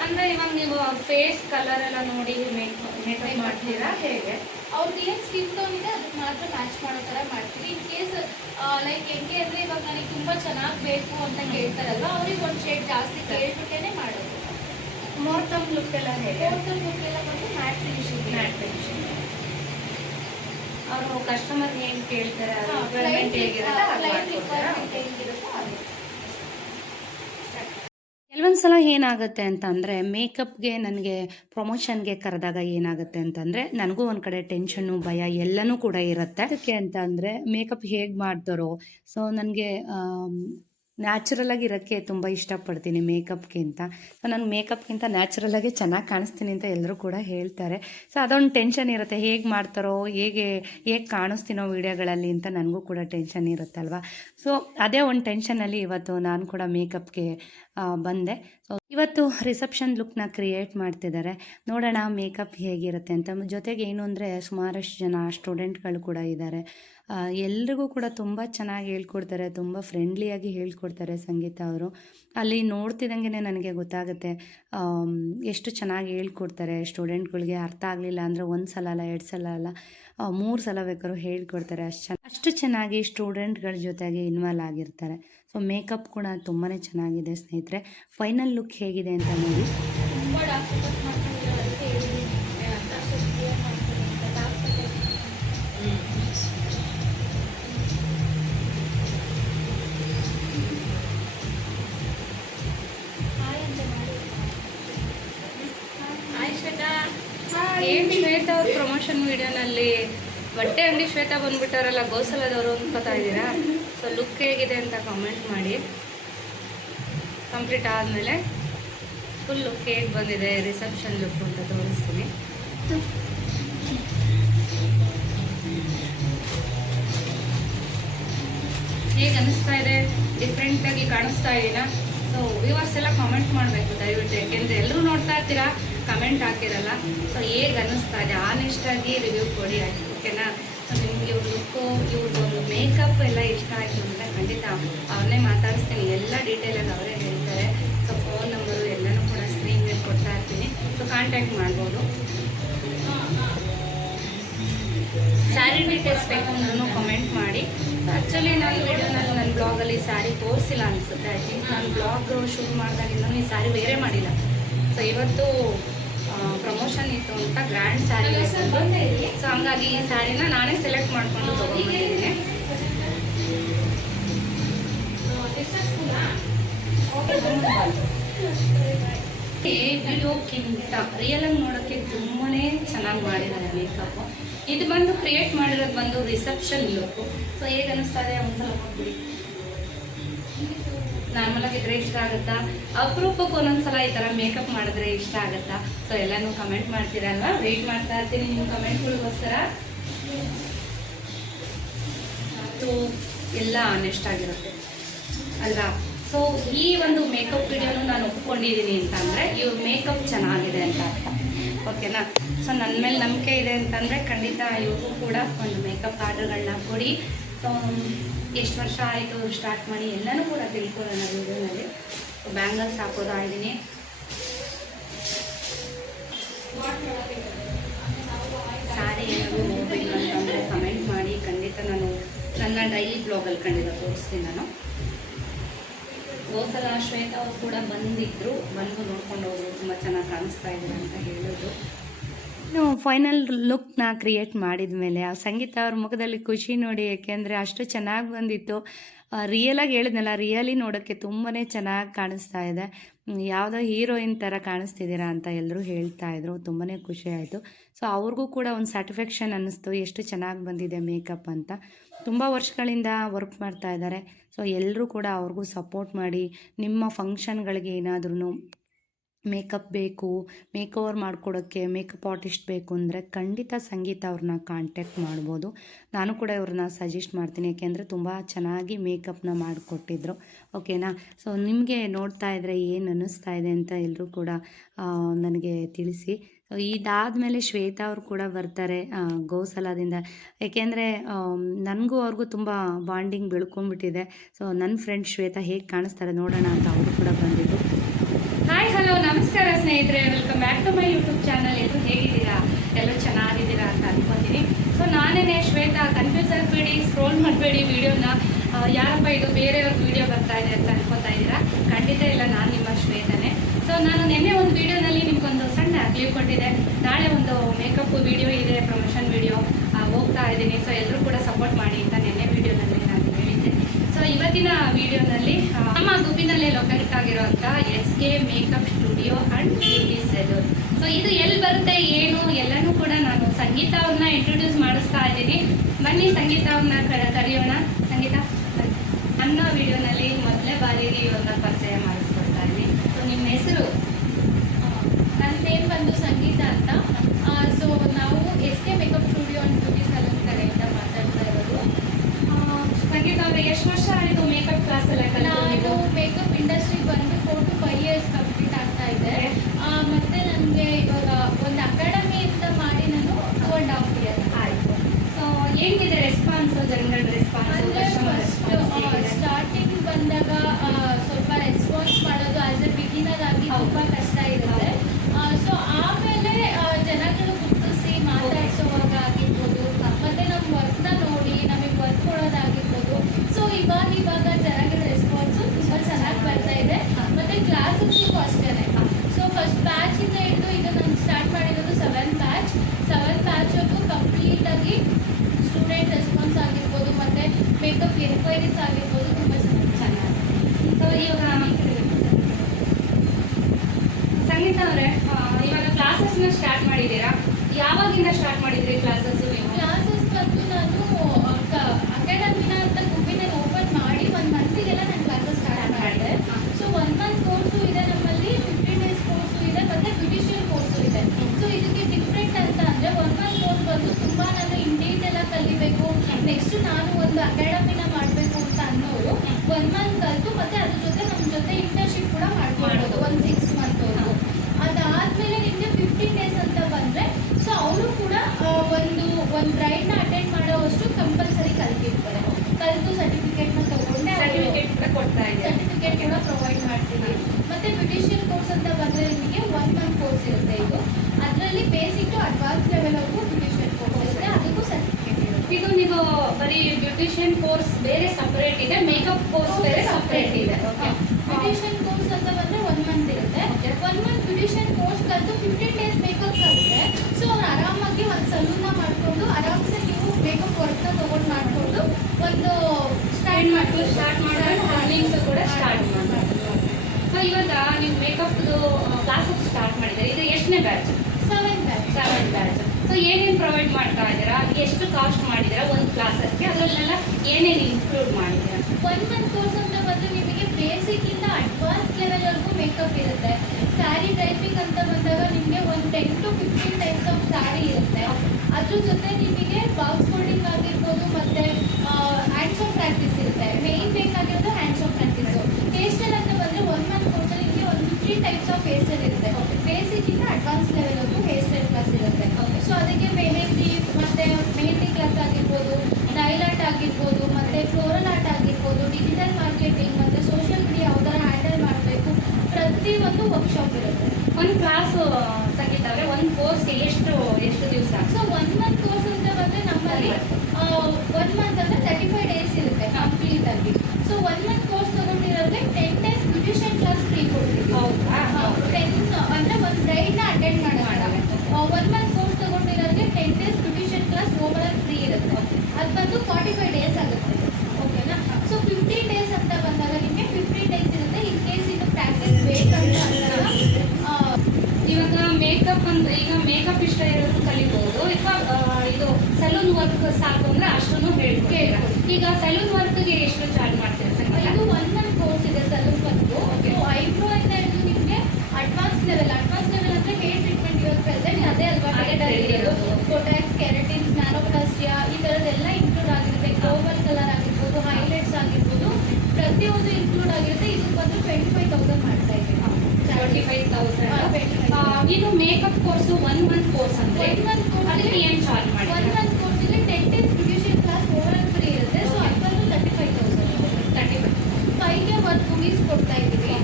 ಅಂದರೆ ಇವಾಗ ನೀವು ಫೇಸ್ ಕಲರ್ ಎಲ್ಲ ನೋಡಿ ಮೇಕಪ್ ಮಾಡ್ತೀರಾ, ಹೇಗೆ? ಅವ್ರದ್ದು ಏನು ಸ್ಕಿನ್ ಟೋನ್ ಇದೆ ಅದಕ್ಕೆ ಮಾತ್ರ ಮ್ಯಾಚ್ ಮಾಡೋ ಥರ ಮಾಡ್ತೀವಿ. ಇನ್ ಕೇಸ್ ಲೈಕ್ ಹೆಂಗೆ ಅಂದರೆ ಇವಾಗ ನನಗೆ ತುಂಬ ಚೆನ್ನಾಗಿ ಬೇಕು ಅಂತ ಕೇಳ್ತಾರಲ್ವ, ಅವ್ರಿಗೆ ಒಂದು ಶೇಡ್ ಜಾಸ್ತಿ ಕೇಳ್ಬಿಟ್ಟೇ ಮಾಡೋದು. ಮೋರ್ತಮ್ ಲುಕ್ ಎಲ್ಲ ಹೇಗೆ? ಮೋರ್ತಮ್ ಲುಕ್ ಎಲ್ಲ ಬಂದು ಮ್ಯಾಟ್ ಫಿನಿಶಿಂಗ್. ಮ್ಯಾಟ್ ಫಿನಿಶಿಂಗ್ ಅವರು ಕಸ್ಟಮರ್ ಏನು ಕೇಳ್ತಾರೆ, ರಿಕ್ವೈರ್ಮೆಂಟ್ ಹೇಗಿರುತ್ತೆ ಹೆಂಗಿರುತ್ತೋ ಅದು. ಕೆಲವೊಂದ್ಸಲ ಏನಾಗುತ್ತೆ ಅಂತ ಅಂದರೆ, ಮೇಕಪ್ಗೆ ನನಗೆ ಪ್ರಮೋಷನ್ಗೆ ಕರೆದಾಗ ಏನಾಗುತ್ತೆ ಅಂತಂದರೆ, ನನಗೂ ಒಂದು ಕಡೆ ಟೆನ್ಷನ್ನು, ಭಯ ಎಲ್ಲನೂ ಕೂಡ ಇರುತ್ತೆ. ಅದಕ್ಕೆ ಅಂತ ಅಂದರೆ ಮೇಕಪ್ ಹೇಗೆ ಮಾಡ್ತಾರೋ. ಸೊ ನನಗೆ ನ್ಯಾಚುರಲಾಗಿ ಇರೋಕ್ಕೆ ತುಂಬ ಇಷ್ಟಪಡ್ತೀನಿ ಮೇಕಪ್ಗಿಂತ. ಸೊ ನಾನು ಮೇಕಪ್ಗಿಂತ ನ್ಯಾಚುರಲಾಗಿ ಚೆನ್ನಾಗಿ ಕಾಣಿಸ್ತೀನಿ ಅಂತ ಎಲ್ಲರೂ ಕೂಡ ಹೇಳ್ತಾರೆ. ಸೊ ಅದೊಂದು ಟೆನ್ಷನ್ ಇರುತ್ತೆ, ಹೇಗೆ ಮಾಡ್ತಾರೋ, ಹೇಗೆ ಕಾಣಿಸ್ತೀನೋ ವೀಡಿಯೋಗಳಲ್ಲಿ ಅಂತ ನನಗೂ ಕೂಡ ಟೆನ್ಷನ್ ಇರುತ್ತಲ್ವ. ಸೊ ಅದೇ ಒಂದು ಟೆನ್ಷನಲ್ಲಿ ಇವತ್ತು ನಾನು ಕೂಡ ಮೇಕಪ್ಗೆ ಬಂದೆ. ಸೊ ಇವತ್ತು ರಿಸೆಪ್ಷನ್ ಲುಕ್ನ ಕ್ರಿಯೇಟ್ ಮಾಡ್ತಿದ್ದಾರೆ. ನೋಡೋಣ ಮೇಕಪ್ ಹೇಗಿರುತ್ತೆ ಅಂತ. ಜೊತೆಗೆ ಏನು ಅಂದರೆ ಸುಮಾರಷ್ಟು ಜನ ಸ್ಟೂಡೆಂಟ್ಗಳು ಕೂಡ ಇದ್ದಾರೆ. ಎಲ್ರಿಗೂ ಕೂಡ ತುಂಬ ಚೆನ್ನಾಗಿ ಹೇಳ್ಕೊಡ್ತಾರೆ, ತುಂಬ ಫ್ರೆಂಡ್ಲಿಯಾಗಿ ಹೇಳ್ಕೊಡ್ತಾರೆ ಸಂಗೀತ ಅವರು. ಅಲ್ಲಿ ನೋಡ್ತಿದ್ದಂಗೆ ನನಗೆ ಗೊತ್ತಾಗುತ್ತೆ ಎಷ್ಟು ಚೆನ್ನಾಗಿ ಹೇಳ್ಕೊಡ್ತಾರೆ. ಸ್ಟೂಡೆಂಟ್ಗಳಿಗೆ ಅರ್ಥ ಆಗಲಿಲ್ಲ ಅಂದರೆ 1 ಸಲ ಅಲ್ಲ, 2 ಸಲ ಅಲ್ಲ, 3 ಸಲ ಬೇಕಾದ್ರೂ ಹೇಳ್ಕೊಡ್ತಾರೆ. ಅಷ್ಟು ಚೆನ್ನಾಗಿ ಸ್ಟೂಡೆಂಟ್ಗಳ ಜೊತೆಗೆ ಇನ್ವಾಲ್ವ್ ಆಗಿರ್ತಾರೆ. ಸೊ ಮೇಕಪ್ ಕೂಡ ತುಂಬಾ ಚೆನ್ನಾಗಿದೆ ಸ್ನೇಹಿತರೆ. ಫೈನಲ್ ಲುಕ್ ಹೇಗಿದೆ ಅಂತ ನೋಡಿ. ತುಂಬ ಡಾಕ್ಟರ್ ಮಾಡ್ಕೊಂಡಿರೋ ಅದಕ್ಕೆ ಏನು ಶ್ವೇತಾ ಅವ್ರ ಪ್ರಮೋಷನ್ ವೀಡಿಯೋನಲ್ಲಿ ಬಟ್ಟೆ ಅಂಗಡಿ ಶ್ವೇತಾ ಬಂದುಬಿಟ್ಟಾರಲ್ಲ, ಗೋಸಲದವರು ಅನ್ಕೋತಾ ಇದ್ದೀರಾ? ಸೊ ಲುಕ್ ಹೇಗಿದೆ ಅಂತ ಕಮೆಂಟ್ ಮಾಡಿ. ಕಂಪ್ಲೀಟ್ ಆದಮೇಲೆ ಫುಲ್ ಲುಕ್ ಹೇಗೆ ಬಂದಿದೆ, ರಿಸೆಪ್ಷನ್ ಲುಕ್ ಅಂತ ತೋರಿಸ್ತೀನಿ. ಹೇಗೆ ಅನಿಸ್ತಾ ಇದೆ, ಡಿಫ್ರೆಂಟಾಗಿ ಕಾಣಿಸ್ತಾ ಇದೀನಾ? ಸೊ ವ್ಯೂವರ್ಸ್ ಎಲ್ಲ ಕಾಮೆಂಟ್ ಮಾಡಬೇಕು ದಯವಿಟ್ಟು, ಯಾಕೆಂದರೆ ಎಲ್ಲರೂ ನೋಡ್ತಾ ಇರ್ತೀರಾ, ಕಮೆಂಟ್ ಹಾಕಿರಲ್ಲ. ಸೊ ಹೇಗೆ ಅನ್ನಿಸ್ತಾ ಇದೆ ಆನೆಸ್ಟಾಗಿ ರಿವ್ಯೂ ಕೊಡಿ, ಆಯ್ತು ಓಕೆನಾ? ಸೊ ನಿಮಗೆ ಇವ್ರ ಲುಕ್ಕು, ಇವ್ರದ್ದೊಂದು ಮೇಕಪ್ ಎಲ್ಲ ಇಷ್ಟ ಆಯಿತು ಅಂದರೆ ಖಂಡಿತ ಅವ್ರನ್ನೇ ಮಾತಾಡಿಸ್ತೀನಿ, ಎಲ್ಲ ಡೀಟೇಲಾಗಿ ಅವರೇ ಹೇಳ್ತಾರೆ. ಸೊ ಫೋನ್ ನಂಬರು ಎಲ್ಲನೂ ಕೂಡ ಸ್ಕ್ರೀನ್ ಮೇಲೆ ಕೊಡ್ತಾ ಇರ್ತೀನಿ, ಸೊ ಕಾಂಟ್ಯಾಕ್ಟ್ ಮಾಡ್ಬೋದು. ಸ್ಯಾರಿ ಡೀಟೇಲ್ಸ್ ಬೇಕು ಅಂದ್ರೂ ಕಮೆಂಟ್ ಮಾಡಿ. ಆ್ಯಕ್ಚುಲಿ ನಾನು ವಿಡಿಯೋನಲ್ಲಿ ನನ್ನ ಬ್ಲಾಗಲ್ಲಿ ಸ್ಯಾರಿ ತೋರಿಸಿಲ್ಲ ಅನಿಸುತ್ತೆ. ಐ ಥಿಂಕ್ ನಾನು ಬ್ಲಾಗ್ ಶೂಟ್ ಮಾಡಿದಾಗಿಂದ ಈ ಸ್ಯಾರಿ ಬೇರೆ ಮಾಡಿಲ್ಲ. ಸೊ ಇವತ್ತು ಪ್ರಮೋಷನ್ ಇತ್ತು ಅಂತ ಗ್ರ್ಯಾಂಡ್ ಸ್ಯಾರಿ ಬಂದಿದೆ. ಸೊ ಹಂಗಾಗಿ ಈ ಸ್ಯಾರಿನ ನಾನೇ ಸೆಲೆಕ್ಟ್ ಮಾಡಿಕೊಂಡು ತೊಗೊಂಡಿದ್ದೀನಿ. ಈ ವಿಡಿಯೋಕ್ಕಿಂತ ರಿಯಲಾಗಿ ನೋಡೋಕ್ಕೆ ತುಂಬಾ ಚೆನ್ನಾಗಿ ಮಾಡಿದ್ದಾರೆ ಮೇಕಪ್ಪು. ಇದು ಬಂದು ಕ್ರಿಯೇಟ್ ಮಾಡಿರೋದು ಬಂದು ರಿಸೆಪ್ಷನ್ ಲುಕ್ಕು. ಸೊ ಹೇಗೆ ಅನ್ನಿಸ್ತಾ ಇದೆ ಒಂದ್ಸಲ ನೋಡ್ಬಿಡಿ. ನಾರ್ಮಲಾಗಿದ್ರೆ ಇಷ್ಟ ಆಗುತ್ತಾ, ಅಪರೂಪಕ್ಕೆ ಒಂದೊಂದ್ಸಲ ಈ ಥರ ಮೇಕಪ್ ಮಾಡಿದ್ರೆ ಇಷ್ಟ ಆಗುತ್ತಾ? ಸೊ ಎಲ್ಲನೂ ಕಮೆಂಟ್ ಮಾಡ್ತೀರಲ್ವಾ, ವೆಯ್ಟ್ ಮಾಡ್ತಾ ಇರ್ತೀನಿ ನಿಮ್ಮ ಕಮೆಂಟ್ಗಳಿಗೋಸ್ಕರ. ಅದು ಎಲ್ಲ ಆನೆಸ್ಟ್ ಆಗಿರುತ್ತೆ ಅಲ್ವಾ? ಸೊ ಈ ಒಂದು ಮೇಕಪ್ ವಿಡಿಯೋನು ನಾನು ಒಪ್ಕೊಂಡಿದ್ದೀನಿ ಅಂತ ಅಂದರೆ ಇವ್ರ ಮೇಕಪ್ ಚೆನ್ನಾಗಿದೆ ಅಂತ ಅರ್ಥ, ಓಕೆನಾ? ಸೊ ನನ್ನ ಮೇಲೆ ನಂಬಿಕೆ ಇದೆ ಅಂತಂದರೆ ಖಂಡಿತ ಇವ್ರಿಗೂ ಕೂಡ ಒಂದು ಮೇಕಪ್ ಆರ್ಡರ್ಗಳನ್ನ ಕೊಡಿ. ಸೊ ಎಷ್ಟು ವರ್ಷ ಆಯಿತು ಸ್ಟಾರ್ಟ್ ಮಾಡಿ ಎಲ್ಲನೂ ಕೂಡ ತಿಳ್ಕೊಳ್ಳೋಣ ವಿಡಿಯೋನಲ್ಲಿ. ಬ್ಯಾಂಗಲ್ಸ್ ಹಾಕೋದಾ ಇದ್ದೀನಿ. ಸ್ಯಾರಿ ಏನಾದರೂ ನೋಡಬೇಕು ಅಂತಂದರೆ ಕಮೆಂಟ್ ಮಾಡಿ, ಖಂಡಿತ ನಾನು ನನ್ನ ಡೈಲಿ ಬ್ಲಾಗಲ್ಲಿ ಖಂಡಿತ ತೋರಿಸ್ತೀನಿ ನಾನು. ಹೋದ್ಸಲ ಶ್ವೇತಾ ಅವರು ಕೂಡ ಬಂದಿದ್ದರು, ಬಂದು ನೋಡ್ಕೊಂಡು ಹೋದ್ರು, ತುಂಬ ಚೆನ್ನಾಗಿ ಕಾಣಿಸ್ತಾ ಇದೆ ಅಂತ ಹೇಳಿದ್ರು. ಇನ್ನು ಫೈನಲ್ ಲುಕ್ನ ಕ್ರಿಯೇಟ್ ಮಾಡಿದ ಮೇಲೆ ಆ ಸಂಗೀತ ಅವ್ರ ಮುಖದಲ್ಲಿ ಖುಷಿ ನೋಡಿ, ಏಕೆಂದರೆ ಅಷ್ಟು ಚೆನ್ನಾಗಿ ಬಂದಿತ್ತು. ರಿಯಲಾಗಿ ಹೇಳಿದ್ನಲ್ಲ, ರಿಯಲಿ ನೋಡೋಕ್ಕೆ ತುಂಬಾ ಚೆನ್ನಾಗಿ ಕಾಣಿಸ್ತಾ ಇದೆ, ಯಾವುದೋ ಹೀರೋಯಿನ್ ಥರ ಕಾಣಿಸ್ತಿದ್ದೀರಾ ಅಂತ ಎಲ್ಲರೂ ಹೇಳ್ತಾಯಿದ್ರು. ತುಂಬಾ ಖುಷಿ ಆಯಿತು. ಸೊ ಅವ್ರಿಗೂ ಕೂಡ ಒಂದು ಸ್ಯಾಟಿಸ್ಫ್ಯಾಕ್ಷನ್ ಅನ್ನಿಸ್ತು, ಎಷ್ಟು ಚೆನ್ನಾಗಿ ಬಂದಿದೆ ಮೇಕಪ್ ಅಂತ. ತುಂಬ ವರ್ಷಗಳಿಂದ ವರ್ಕ್ ಮಾಡ್ತಾ ಇದ್ದಾರೆ. ಸೊ ಎಲ್ಲರೂ ಕೂಡ ಅವ್ರಿಗೂ ಸಪೋರ್ಟ್ ಮಾಡಿ, ನಿಮ್ಮ ಫಂಕ್ಷನ್ಗಳಿಗೆ ಏನಾದ್ರೂ ಮೇಕಪ್ ಬೇಕು, ಮೇಕ್ ಓವರ್ ಮಾಡಿಕೊಡೋಕ್ಕೆ ಮೇಕಪ್ ಆರ್ಟಿಸ್ಟ್ ಬೇಕು ಅಂದರೆ ಖಂಡಿತ ಸಂಗೀತ ಅವ್ರನ್ನ ಕಾಂಟ್ಯಾಕ್ಟ್ ಮಾಡ್ಬೋದು. ನಾನು ಕೂಡ ಇವ್ರನ್ನ ಸಜೆಸ್ಟ್ ಮಾಡ್ತೀನಿ, ಯಾಕೆಂದರೆ ತುಂಬ ಚೆನ್ನಾಗಿ ಮೇಕಪ್ನ ಮಾಡಿಕೊಟ್ಟಿದ್ರು, ಓಕೆನಾ? ಸೊ ನಿಮಗೆ ನೋಡ್ತಾ ಇದ್ದರೆ ಏನು ಅನ್ನಿಸ್ತಾ ಇದೆ ಅಂತ ಎಲ್ಲರೂ ಕೂಡ ನನಗೆ ತಿಳಿಸಿ. ಸೊ ಇದಾದಮೇಲೆ ಶ್ವೇತಾ ಅವರು ಕೂಡ ಬರ್ತಾರೆ ಗೋಸಲಾದಿಂದ, ಏಕೆಂದರೆ ನನಗೂ ಅವ್ರಿಗೂ ತುಂಬ ಬಾಂಡಿಂಗ್ ಬೆಳ್ಕೊಂಡ್ಬಿಟ್ಟಿದೆ. ಸೊ ನನ್ನ ಫ್ರೆಂಡ್ ಶ್ವೇತಾ ಹೇಗೆ ಕಾಣಿಸ್ತಾರೆ ನೋಡೋಣ ಅಂತ ಅವರು ಕೂಡ ಬಂದಿದ್ದು. ಹಾಯ್ ಹಲೋ ನಮಸ್ಕಾರ ಸ್ನೇಹಿತರೆ, welcome back to my YouTube channel. ಎಲ್ಲರೂ ಹೇಗಿದ್ದೀರಾ? ಎಲ್ಲರೂ ಚೆನ್ನಾಗಿದ್ದೀರಾ ಅಂತ ಅನ್ಕೊತೀನಿ. ಸೊ ನಾನೇ ಶ್ವೇತಾ, ಕನ್ಫ್ಯೂಸ್ ಆಗಬೇಡಿ, ಸ್ಕ್ರೋಲ್ ಮಾಡಬೇಡಿ ವಿಡಿಯೋನ, ಯಾರಪ್ಪ ಇದು ಬೇರೆಯವ್ರ ವಿಡಿಯೋ ಬರ್ತಾ ಇದೆ ಅಂತ ಅನ್ಕೋತಾ ಇದ್ದೀರಾ. ಖಂಡಿತ ಇಲ್ಲ, ನಾನು ನಿಮ್ಮ ಶ್ವೇತಾನೇ. ಸೊ ನಾನು ನಿನ್ನೆ ಒಂದು ವಿಡಿಯೋನಲ್ಲಿ ನಿಮ್ಗೊಂದು ಸಣ್ಣ ಕ್ಲಿಪ್ ಕೊಟ್ಟಿದ್ದೆ, ನಾಳೆ ಒಂದು ಮೇಕಪ್ ವಿಡಿಯೋ ಇದೆ, ಪ್ರಮೋಷನ್ ವಿಡಿಯೋ ಹೋಗ್ತಾ ಇದ್ದೀನಿ. ಸೊ ಎಲ್ಲರೂ ಕೂಡ ಸಪೋರ್ಟ್ ಮಾಡಿ ಅಂತ ನಿನ್ನೆ ವಿಡಿಯೋನಲ್ಲಿ ನಾನು ಹೇಳಿದ್ದೆ. ಸೊ ಇವತ್ತಿನ ವಿಡಿಯೋನಲ್ಲಿ ನಮ್ಮ ಗುಬ್ಬಿನಲ್ಲೇ ಲೊಕೇಟ್ ಆಗಿರುವಂಥ SK makeup studio and beauty salon. So ಇದು ಎಲ್ಲಿ ಬರುತ್ತೆ ಏನು ಎಲ್ಲನೂ ಕೂಡ ನಾನು ಸಂಗೀತ ಅವ್ರನ್ನ ಇಂಟ್ರೊಡ್ಯೂಸ್ ಮಾಡಿಸ್ತಾ ಇದ್ದೀನಿ. ಬನ್ನಿ ಸಂಗೀತ ಅವ್ರನ್ನ ಕರೆಯೋಣ. ಸಂಗೀತ, ನನ್ನ ವಿಡಿಯೋನಲ್ಲಿ ಮೊದಲೇ ಬಾರಿಗೆ ಇವ್ರನ್ನ ಪರಿಚಯ ಮಾಡಿಸ್ಕೊಡ್ತಾ ಇದ್ದೀನಿ. ಸೊ ನಿಮ್ಮ ಹೆಸರು? ನನ್ನ ನೇಮ್ ಬಂದು ಸಂಗೀತ ಅಂತ. ಸೊ ನಾವು SK makeup studio and beauty salon ಕಡೆಯಿಂದ ಮಾತಾಡ್ತಾ ಇರೋದು. ಸಂಗೀತ ಅವ್ರಿಗೆ ಎಷ್ಟು ವರ್ಷ ಆಯಿತು ಮೇಕಪ್ ಕ್ಲಾಸ್ ಎಲ್ಲ ನಾನು ಮೇಕಪ್ ಇಂಡಸ್ಟ್ರಿ ಬಂದು 4 to 5 years ಕಂಪ್ಲೀಟ್ ಆಗ್ತಾ ಇದೆ. ಮತ್ತು ನನಗೆ ಇವಾಗ ಒಂದು ಅಕಾಡೆಮಿ ಅಂತ ಮಾಡಿ ನಾನು 2.5 years ಆಯಿತು. ಸೊ ಹೇಗಿದೆ ರೆಸ್ಪಾನ್ಸ್, ಜನರಲ್ ರೆಸ್ಪಾನ್ಸ್? ಸ್ಟಾರ್ಟಿಂಗ್ ಬಂದಾಗ ಸ್ವಲ್ಪ ರೆಸ್ಪಾನ್ಸ್ ಮಾಡೋದು ಆಸ್ ಎ ಬಿಗಿನರ್ ಆಗಿ ತುಂಬ ಕಷ್ಟ ಇರುತ್ತೆ. ಸೊ ಆಮೇಲೆ ಜನಗಳು ಗುರುತಿಸಿ ಮಾತಾಡಿಸೋವಾಗ ಆಗಿರ್ಬೋದು, ಮತ್ತು ನಮ್ಮ ವರ್ಕ್ನ ನೋಡಿ ನಮಗೆ ವರ್ಕ್ ಕೊಡೋದಾಗಿರ್ಬೋದು. ಸೊ ಇವಾಗ ಜನಗಳ ರೆಸ್ಪಾನ್ಸು ತುಂಬ ಚೆನ್ನಾಗಿ ಬರ್ತಾ ಇದೆ. ಮತ್ತು ಕ್ಲಾಸಸ್ಸಿಗೂ ಅಷ್ಟೇ. ಸೊ ಫಸ್ಟ್ ಬ್ಯಾಚಿಂದ ಹಿಡಿದು ಈಗ ನಾನು ಸ್ಟಾರ್ಟ್ ಮಾಡಿರೋದು 7th ಬ್ಯಾಚ್ವರೆಗೂ ಕಂಪ್ಲೀಟಾಗಿ ಸ್ಟೂಡೆಂಟ್ ರೆಸ್ಪಾನ್ಸ್ ಆಗಿರ್ಬೋದು, ಮತ್ತು ಮೇಕಪ್ ಎನ್ಕ್ವೈರೀಸ್ ಆಗಿರ್ಬೋದು ತುಂಬ ಚೆನ್ನಾಗಿ. ಸೊ ಇವಾಗ ಸಂಗೀತ ಅವರೇ, ಇವಾಗ ಕ್ಲಾಸಸ್ನ ಸ್ಟಾರ್ಟ್ ಮಾಡಿದ್ದೀರಾ? ಯಾವಾಗಿಂದ ಸ್ಟಾರ್ಟ್ ಮಾಡಿದ್ರಿ ಕ್ಲಾಸಸ್ಸು ನೀವು? ಕ್ಲಾಸಸ್ ಬಂದು ನಾನು ಅಕಾಡೆಮಿನ ಅಂತ ಗುಬ್ಬಿನಲ್ಲಿ ಓಪನ್ ಮಾಡಿ 1 ಮಂತಿಗೆಲ್ಲ ನಾನು ಕ್ಲಾಸಸ್ ಸ್ಟಾರ್ಟ್ ಮಾಡಿದೆ. ಸೊ 1 ಮಂತ್ ಕೋರ್ಸು ಇದೆ ನಮ್ಮಲ್ಲಿ, 15 days ಕೋರ್ಸು ಇದೆ, ಮತ್ತು ಬ್ಯೂಟಿಷಿಯನ್ ಕೋರ್ಸು ಇದೆ. ಸೊ ಇದಕ್ಕೆ ಡಿಫ್ರೆಂಟ್ ಅಂತ ಅಂದರೆ 1 ಮಂತ್ ಕೋರ್ಸ್ ಬಂದು ತುಂಬ ನಾನು ಇನ್ ಡೀಟೇಲ್ ಆಗಿ ಕಲಿಬೇಕು, ನೆಕ್ಸ್ಟ್ ನಾನು ಒಂದು ಅಕಾಡೆಮಿನ ಮಾಡಬೇಕು ಅಂತ ಅನ್ನೋರು 1 ಮಂತ್ ಕಲಿತು ಮತ್ತೆ ಅದ್ರ ಜೊತೆ ನಮ್ಮ ಜೊತೆ ಇಂಟರ್ನ್ಶಿಪ್ ಕೂಡ ಮಾಡ್ಕೊಳ್ಬೋದು ಒಂದು 6 ಮಂತ್ ವರೆಗೂ. ಅದಾದ್ಮೇಲೆ ನಿಮಗೆ 15 ಡೇಸ್ ಅಂತ ಬಂದ್ರೆ ಸೊ ಅವರು ಕೂಡ ಒಂದು ಬ್ರೈಡ್ನ ಅಟೆಂಡ್ ಮಾಡೋವಷ್ಟು ಕಂಪಲ್ಸರಿ ಕಲ್ತಿರ್ತಾರೆ. ಕಲಿತು ಸರ್ಟಿಫಿಕೇಟ್ನ ತಗೊಂಡೆ ಸರ್ಟಿಫಿಕೇಟ್ ಕೂಡ ಕೊಡ್ತಾ ಇದೆ. ಸರ್ಟಿಫಿಕೇಟ್ ಕೂಡ ಪ್ರೊವೈಡ್ ಮಾಡ್ತೀವಿ. ಮತ್ತೆ ಬ್ಯೂಟಿಷಿಯನ್ ಕೋರ್ಸ್ ಅಂತ ಬಂದ್ರೆ ನಿಮಗೆ 1 ಮಂತ್ ಕೋರ್ಸ್ ಇರುತ್ತೆ. ಅದರಲ್ಲಿ ಬೇಸಿಕ್ ಟು ಅಡ್ವಾನ್ಸ್ ಲೆವೆಲ್ ವರೆಗೂ ಬ್ಯೂಟಿಷಿಯನ್ ಕೋರ್ಸ್ ಇರುತ್ತೆ. ಅದಕ್ಕೂ ಸರ್ಟಿಫಿಕೇಟ್ ಇರುತ್ತೆ. ಇದು ನೀವು ಬರೀ ಬ್ಯೂಟಿಷಿಯನ್ ಕೋರ್ಸ್ ಬೇರೆ ಸಪರೇಟ್ ಇದೆ, ಮೇಕಪ್ ಕೋರ್ಸ್ ಬೇರೆ ಸಪರೇಟ್ ಇದೆ. ಬ್ಯೂಟಿಷಿಯನ್ ಕೋರ್ಸ್ ಅಂತ ಬಂದ್ರೆ 1 ಮಂತ್ ಇರುತ್ತೆ. 1 ಮಂತ್ ಬ್ಯೂಟಿಷಿಯನ್ ಕೋರ್ಸ್ ಕಲಿತು 15 ಡೇಸ್ ಮೇಕಪ್ ಕಲಿತೆ ಸೊ ಅವ್ರು ಆರಾಮಾಗಿ ಒಂದು ಸಲೂನ್ನ ಮಾಡಿಕೊಂಡು ಆರಾಮ್ಸೆ ನೀವು ಮೇಕಪ್ ವರ್ಕ್ನ ತೊಗೊಂಡು ಮಾಡಿಕೊಂಡು ಒಂದು ಸ್ಟಾರ್ಟ್ ಮಾಡೋದು ಅರ್ನಿಂಗ್ಸ್ ಕೂಡ ಸ್ಟಾರ್ಟ್ ಮಾಡ್ತಾರೆ. ಸೊ ಇವಾಗ ನೀವು ಮೇಕಪ್ದು ಕ್ಲಾಸಸ್ ಸ್ಟಾರ್ಟ್ ಮಾಡಿದ್ದಾರೆ. ಇದು ಎಷ್ಟನೇ ಬ್ಯಾಚ್? 7th batch. ಸೊ ಏನೇನು ಪ್ರೊವೈಡ್ ಮಾಡ್ತಾ ಇದ್ದೀರಾ, ಎಷ್ಟು ಕಾಸ್ಟ್ ಮಾಡಿದ್ದೀರಾ ಒಂದು ಕ್ಲಾಸಸ್ಗೆ, ಅದರಲ್ಲೆಲ್ಲ ಏನೇನು ಇನ್ಕ್ಲೂಡ್ ಮಾಡಿದ್ದೀರಾ? 1 ಮಂತ್ ಕೋರ್ಸ್ ಅಂತ ಬಂದು ನಿಮಗೆ ಬೇಸಿಕ್ ಇಂದ ಅಡ್ವಾನ್ಸ್ ಲೆವೆಲ್ ವರೆಗೂ ಮೇಕಪ್ ಇರುತ್ತೆ. ಸ್ಯಾರಿ ಡ್ರೈಪಿಂಗ್ ಅಂತ ಬಂದಾಗ ನಿಮಗೆ ಒಂದು 10 to 15 ಟೈಪ್ಸ್ ಆಫ್ ಸ್ಯಾರಿ ಇರುತ್ತೆ. ಅದ್ರ ಜೊತೆ ನಿಮಗೆ ಬಾಕ್ಸ್ ಫೋಲ್ಡಿಂಗ್ ಆಗಿರ್ಬೋದು ಮತ್ತೆ ಹ್ಯಾಂಡ್ಸ್ ಆಫ್ ಪ್ರಾಕ್ಟೀಸ್ ಇರುತ್ತೆ. ಮೇನ್ ಬೇಕಾಗಿರೋದು hands of practice. Hair style ಅಂತ ಬಂದರೆ 1 ಮಂತ್ ಕೋರ್ಸಲ್ಲಿ ನಿಮಗೆ ಒಂದು 15 ಟೈಪ್ಸ್ ಆಫ್ ಹೇರ್ ಸ್ಟೈಲ್ ಇರುತ್ತೆ. ಬೇಸಿಕ್ ಇಂದ ಅಡ್ವಾನ್ಸ್ ಲೆವೆಲ್ ವರೆಗೂ ಹೇರ್ ಸ್ಟೈಲ್ ಕ್ಲಾಸ್ ಇರುತ್ತೆ. ಸೊ ಅದಕ್ಕೆ ಮೆಹಂದಿ ಮತ್ತೆ ಮೆಹಂದಿ ಕ್ಲಾಸ್ ಆಗಿರ್ಬೋದು, ನೈಲ್ ಆರ್ಟ್ ಆಗಿರ್ಬೋದು, ಮತ್ತೆ ಫ್ಲೋರಲ್ ಆರ್ಟ್ ಆಗಿರ್ಬೋದು, ಡಿಜಿಟಲ್ ಮಾರ್ಕೆಟಿಂಗ್ ಮತ್ತೆ ಸೋಷಿಯಲ್ ಮೀಡಿಯಾ ಯಾವ ಥರ ಹ್ಯಾಂಡಲ್ ಮಾಡಬೇಕು ಪ್ರತಿಯೊಂದು ವರ್ಕ್ಶಾಪ್ ಇರುತ್ತೆ. ಒಂದು ಕ್ಲಾಸ್ ಸಂಗೀತ ಅಂದರೆ ಒಂದು ಕೋರ್ಸ್ಗೆ ಎಷ್ಟು ದಿವಸ? ಸೊ 1 ಮಂತ್ ಕೋರ್ಸ್ ಅಂತ ಬಂದರೆ ನಮ್ಮಲ್ಲಿ 1 ಮಂತ್ ಅಂದರೆ 35 ಡೇಸ್ ಇರುತ್ತೆ ಕಂಪ್ಲೀಟ್ ಆಗಿ. ಸೊ 1 ಮಂತ್ ಕೋರ್ಸ್ ತಗೊಂಡಿರೋರಿಗೆ 10 ಡೇಸ್ ಬ್ಯೂಟಿಷಿಯನ್ ಕ್ಲಾಸ್ ಫ್ರೀ ಕೊಡ್ತೀವಿ. ಹೌದಾ? 10 ಅಂದರೆ ಒಂದು ಬ್ರೈಡ್ನ ಅಟೆಂಡ್ ಮಾಡೋಣ. 1 ಮಂತ್ ಕೋರ್ಸ್ ತಗೊಂಡಿರೋರಿಗೆ 10 days beautician class overall free ಇರುತ್ತೆ. ಅದು ಬಂದು 45 ಡೇಸ್ ಆಗುತ್ತೆ. ಓಕೆನಾ? ಸೊ 15 ಡೇಸ್ ಅಂತ ಬಂದಾಗ ನಿಮಗೆ 15 ಡೇಸ್ ಇರುತ್ತೆ. ಇನ್ ಕೇಸ್ ಇದು ಪ್ರಾಕ್ಟೀಸ್ ಬೇಕಂತ ಅಂದಾಗ ಇವಾಗ ಮೇಕಪ್ ಅಂದ್ರೆ ಈಗ ಮೇಕಪ್ ಇಷ್ಟ ಇರೋದು ಕಲಿಬಹುದು. ಇದು ಸಲೂನ್ ವರ್ಕ್ ಸಾಕು ಅಂದ್ರೆ ಅಷ್ಟನ್ನು ಹೇಳ್ತೀರಾ. ಈಗ ಸಲೂನ್ ವರ್ಕ್ಗೆ ಎಷ್ಟು ಚಾರ್ಜ್ ಮಾಡ್ತೀರಾ ಸಂಗೀತ? ಇದು 1 ಮಂತ್ ಕೋರ್ಸ್ ಇದೆ ಸಲೂನ್ ವರ್ಕು. ಐಬ್ರೋ ಅಂತ ಹೇಳಿದ್ರು ನಿಮಗೆ ಅಡ್ವಾನ್ಸ್ ಲೆವೆಲ್ ಅಂದರೆ ಹೇರ್ ಟ್ರೀಟ್ಮೆಂಟ್ ಇವಾಗ ಪ್ರೆಸೆಂಟ್ ಅದೇ ಅಲ್ವಾ ಇರೋದು. ಕೊಟ್ಯಾಕ್ಸ್, ಕೆರಟಿನ್, ನ್ಯಾನೋಪ್ಲಾಸ್ಟಿಯಾ ಈ ಥರದ್ದೆಲ್ಲ ಇನ್ಕ್ಲೂಡ್ ಆಗಿರುತ್ತೆ. ಗ್ಲೋಬಲ್ ಕಲರ್ ಆಗಿರ್ಬೋದು, ಹೈಲೈಟ್ಸ್ ಆಗಿರ್ಬೋದು, ಪ್ರತಿಯೊಂದು ಇನ್ಕ್ಲೂಡ್ ಆಗಿರುತ್ತೆ. ಇದಕ್ಕೆ ಬಂದು 25,000 ಮಾಡ್ತಾ ಇದ್ದೀವಿ. 25,000. ಇದು ಮೇಕಪ್ ಕೋರ್ಸ್ 1 ಮಂತ್ ಕೋರ್ಸ್ ಅಂದ್ರೆ 1 ಮಂತ್ ಕೋರ್ಸ್ ಅದಕ್ಕೆ ಏನು ಚಾರ್ಜ್ ಮಾಡಿ? 1 ಮಂತ್ ಕೋರ್ಸಲ್ಲಿ 10 days beautician class overall free ಇರುತ್ತೆ. ಸೊ ಅದು ಬಂದು 35,000. 5ಗೆ ವರ್ಕ್ ಬುಡೀಸ್ ಕೊಡ್ತಾ ಇದ್ದೀವಿ.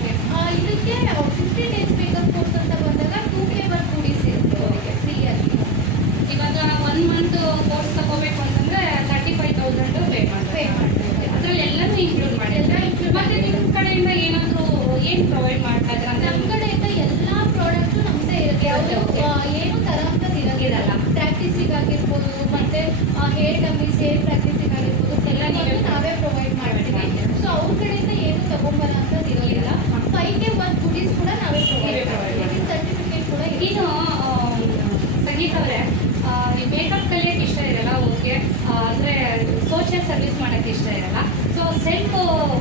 ಇದಕ್ಕೆ 50 ಡೇಸ್ ಮೇಕಪ್ ಕೋರ್ಸ್ ಅಂತ ಬಂದಾಗ 2K ವರ್ಕ್ ಬುಡೀಸ್ ಇರುತ್ತೆ ಅವರಿಗೆ ಫ್ರೀಯಾಗಿ. ಇವಾಗ 1 ಮಂತ್ ಕೋರ್ಸ್ ತಗೋಬೇಕು ಅಂತಂದ್ರೆ 35,000 ಪೇ ಮಾಡ್ತಾರೆ. ಅದ್ರಲ್ಲಿ ಎಲ್ಲನೂ ಇನ್ಕ್ಲೂಡ್ ಮಾಡಿ. ಮತ್ತೆ ನಿಮ್ಮ ಕಡೆಯಿಂದ ಏನಾದರೂ ಏನು ಪ್ರೊವೈಡ್ ಮಾಡ್ತಾ ಇದ್ದಾರೆ ಅಂದ್ರೆ ನಮ್ಮ ಕಡೆಯಿಂದ ಎಲ್ಲ ಪ್ರಾಡಕ್ಟು ನಮ್ಮದೇ ಇರುತ್ತೆ. ಏನು ಥರ ಅಂತ ಇರೋದಿರಲ್ಲ. ಪ್ರಾಕ್ಟೀಸಿಗಾಗಿರ್ಬೋದು ಮತ್ತೆ ಹೇರ್ ಡಮ್ಮೀಸ್, ಹೇರ್ ಪ್ರಾಕ್ಟೀಸಿಗಾಗಿರ್ಬೋದು ಎಲ್ಲ ನಾವೇ ಪ್ರೊವೈಡ್ ಮಾಡ್ತೀವಿ. ಸೊ ಅವ್ರ ಕಡೆಯಿಂದ ಏನು ತಗೊಂಬರ ಅಂತ ಇರೋದಿಲ್ಲ. 5ಗೆ ವರ್ಕ್ ಬುಡೀಸ್ ಕೂಡ ನಾವೇ ಪ್ರೊವೈಡ್ ಮಾಡ್ತೀವಿ. ಸರ್ಟಿಫಿಕೇಟ್ ಕೂಡ ಇನ್ನು ಸಂಗೀತ ಅವರೇ, ಈ ಮೇಕಪ್ ಕಲಿಯೋಕ್ಕೆ ಇಷ್ಟ ಇರಲ್ಲ, ಓಕೆ, ಅಂದರೆ ಸೋಷಿಯಲ್ ಸರ್ವಿಸ್ ಮಾಡೋಕ್ಕೆ ಇಷ್ಟ ಇರಲ್ಲ. ಸೊ ಸೆಲ್ಫ್